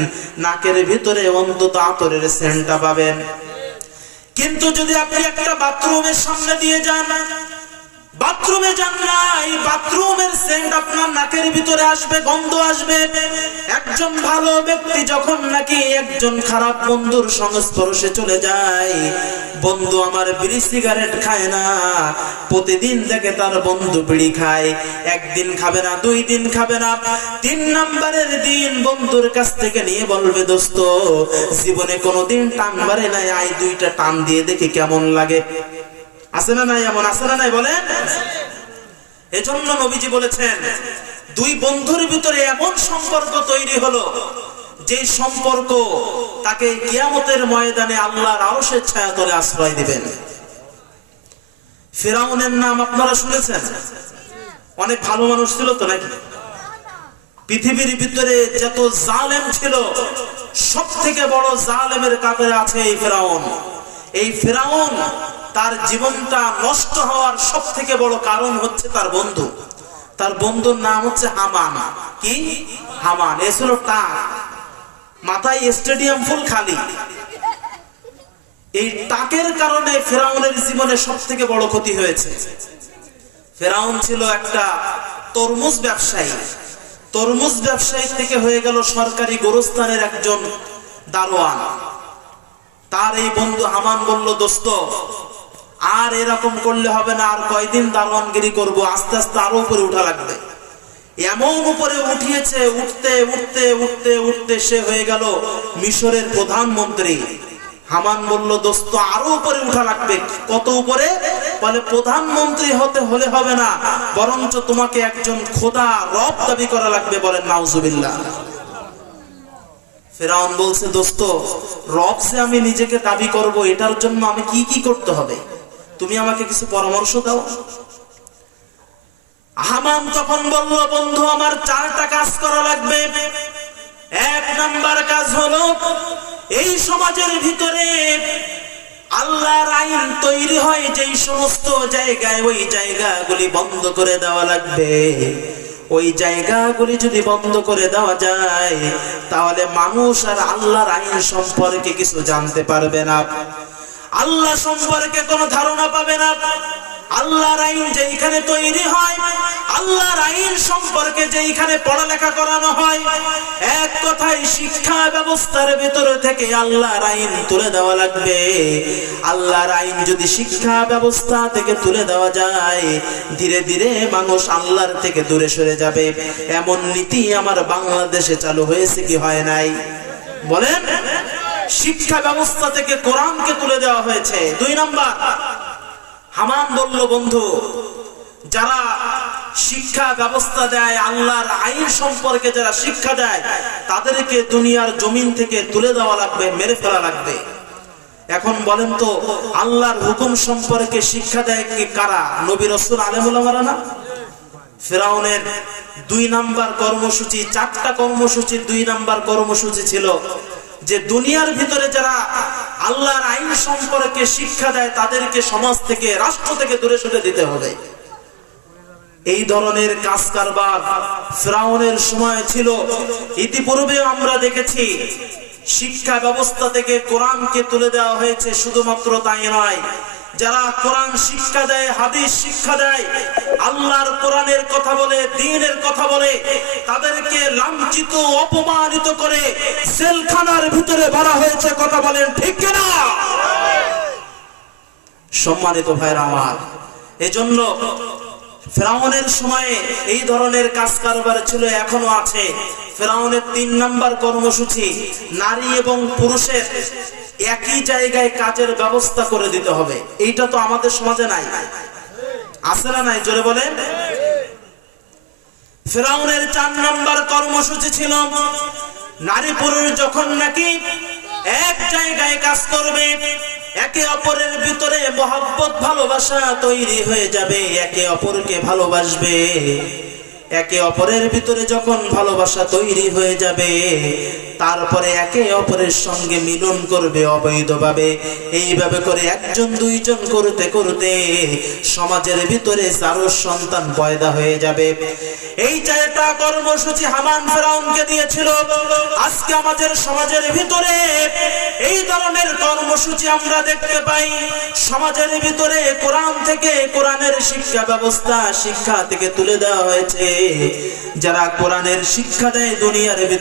নাকের ভিতরে অন্তত আতরের সেন্টটা পাবেন। কিন্তু যদি আপনি একটা বাথরুমের সামনে দিয়ে যান, বাথরুমে যান না, এই বাথরুমের সেন্ট আপনার নাকের ভিতরে আসবে, গন্ধ আসবে। একজন ভালো ব্যক্তি যখন নাকি একজন খারাপ বন্ধুর সংস্পর্শে চলে যায়, বন্ধু আমার বিড়ি সিগারেট খায় না, প্রতিদিন দেখে তার বন্ধু বিড়ি খায়, একদিন খাবে না, 2 দিন খাবে না, 3 নম্বরের দিন বন্ধুর কাছ থেকে নিয়ে বলবে, দোস্ত জীবনে কোনোদিন টান বাড়ে নাই, আই 2টা টান দিয়ে দেখি কেমন লাগে। আছে না নাই? এমন আছে না নাই? বলে। এজন্য নবীজি বলেছেন, 2 বন্ধুর ভিতরে এমন সম্পর্ক তৈরি হলো যে সম্পর্ক তাকে কিয়ামতের ময়দানে আল্লাহর আরশের ছায়াতলে আশ্রয় দিবেন। ফিরাউনের নাম আপনারা শুনেছেন? অনেক ভালো মানুষ ছিল তো নাকি? পৃথিবীর ভিতরে যত জালেম ছিল, সব থেকে বড় জালেমের কাতারে আছে এই ফিরাউন। এই ফিরাউন তার জীবনটা নষ্ট হওয়ার সব থেকে বড় কারণ হচ্ছে তার বন্ধু। তার বন্ধুর নাম হচ্ছে হামান। কি? হামান। এ ছিল টাক, মাথায় স্টেডিয়াম ফুল খালি। এই টাকের কারণে ফিরাউনের জীবনে সব থেকে বড় ক্ষতি হয়েছে। ফিরাউন ছিল একটা তরমুজ ব্যবসায়ী। তরমুজ ব্যবসায়ী থেকে হয়ে গেল সরকারি গোরস্থানের একজন দারোয়ান। তার এই বন্ধু হামান বলল, দোস্ত আর এরকম করলে হবে না, আর কয়দিন দারোয়ানগিরি করব, আস্তে আস্তে আরো উপরে উঠা লাগবে। এমন উপরে উঠিয়েছে, উঠতে উঠতে উঠতে উঠতে সে হয়ে গেল মিশরের প্রধানমন্ত্রী। হামান বলল, দোস্ত আরো উপরে উঠা লাগবে। কত উপরে? বলে প্রধানমন্ত্রী হতে হলে হবে না, বরঞ্চ তোমাকে একজন খোদা রব দাবি করা লাগবে। বলেন নাউজুবিল্লাহ। ফিরাউন বলছে, দোস্ত রব যে আমি নিজেকে দাবি করব, এটার জন্য আমি কি কি করতে হবে, তুমি আমাকে কিছু পরামর্শ দাও। হামান তখন বলল, বন্ধু আমার 4টা কাজ করা লাগবে। 1 নাম্বার কাজ হলো, এই সমাজের ভিতরে আল্লাহর আইন তৈরি হয় যেই সমস্ত জায়গায়, ওই জায়গাগুলি বন্ধ করে দেওয়া লাগবে। ওই জায়গাগুলি যদি বন্ধ করে দেওয়া যায়, তাহলে মানুষ আর আল্লাহর আইন সম্পর্কে কিছু জানতে পারবে না, আল্লাহ সম্পর্কে কোনো ধারণা পাবে না। আল্লাহর আইন যেখানে তৈরি হয়, আল্লাহর আইন সম্পর্কে যেখানে পড়ালেখা করানো হয়, এক কথায় শিক্ষা ব্যবস্থার ভিতরে থেকে আল্লাহর আইন তুলে দেওয়া লাগবে। আল্লাহর আইন যদি শিক্ষা ব্যবস্থা থেকে তুলে দেওয়া যায়, ধীরে ধীরে মানুষ আল্লাহর থেকে দূরে সরে যাবে। এমন নীতি আমার বাংলাদেশে চালু হয়েছে কি হয় নাই? বলেন। শিক্ষা ব্যবস্থা থেকে কোরআনকে তুলে দেওয়া হয়েছে। 2 নাম্বার, হামান বলল, বন্ধু যারা শিক্ষা ব্যবস্থা দেয়, আল্লাহর আইন সম্পর্কে যারা শিক্ষা দেয়, তাদেরকে দুনিয়ার জমিন থেকে তুলে দেওয়া লাগবে, মেরে ফেলা লাগবে। এখন বলেন তো, আল্লাহর হুকুম সম্পর্কে শিক্ষা দেয় কি কারা? নবী রাসূল আলাইহিস সালাম না? ফিরাউনের 2 নাম্বার কর্মসূচি, 4টা কর্মসূচির 2 নাম্বার কর্মসূচি ছিল যে দুনিয়ার ভিতরে যারা আল্লাহর আইন সম্পর্কে শিক্ষা দেয়, তাদেরকে সমাজ থেকে, রাষ্ট্র থেকে দূরে সরে দিতে হবে। এই ধরনের কাজ কারবার ফিরাউনের সময় ছিল। ইতিপূর্বে আমরা দেখেছি শিক্ষা ব্যবস্থা থেকে কোরআনকে তুলে দেওয়া হয়েছে। শুধুমাত্র তাই নয়, যারা কোরআন শিক্ষা দেয়, হাদিস শিক্ষা দেয়, আল্লাহর কোরআনের কথা বলে, দ্বীনের কথা বলে, তাদেরকে লাঞ্ছিত, অপমানিত করে জেলখানার ভিতরে ভরা হয়েছে। কথা বলেন ঠিক কিনা? সম্মানিত ভাইরা আমার, এজন্য ফিরাউনের সময়ে এই ধরনের কাজ কারবার ছিল, এখনো আছে। ফিরাউনের 3 নাম্বার কর্মসূচি, নারী এবং পুরুষের একই জায়গায় কাজের ব্যবস্থা করে দিতে হবে। এইটা তো আমাদের সমাজে নাই, আছে না নাই? জোরে বলেন। ফিরাউনের 4 নাম্বার কর্মসূচি ছিল, নারী পুরুষ যখন নাকি এক জায়গায় কাজ করবে, একে অপরের ভিতরে মহব্বত, ভালোবাসা তৈরি হয়ে যাবে, একে অপরকে ভালোবাসবে। একে অপরের ভিতরে যখন ভালোবাসা তৈরি হয়ে যাবে, তারপরে একে অপরের সঙ্গে মিলন করবে অবৈধভাবে। এইভাবে করে একজন দুইজন করতে করতে সমাজের ভিতরে চারো সন্তান পয়দা হয়ে যাবে। এই চারটা কর্মসূচি হামান ফেরাউনকে দিয়েছিল। আজকে আমাদের সমাজের ভিতরে এই ধরনের কর্মসূচি আমরা দেখতে পাই। সমাজের ভিতরে কোরআন থেকে, কোরআনের শিক্ষা ব্যবস্থা শিক্ষা থেকে তুলে দেওয়া হয়েছে। যারা কোরআনের শিক্ষা দেয় দুনিয়ার ভিতরে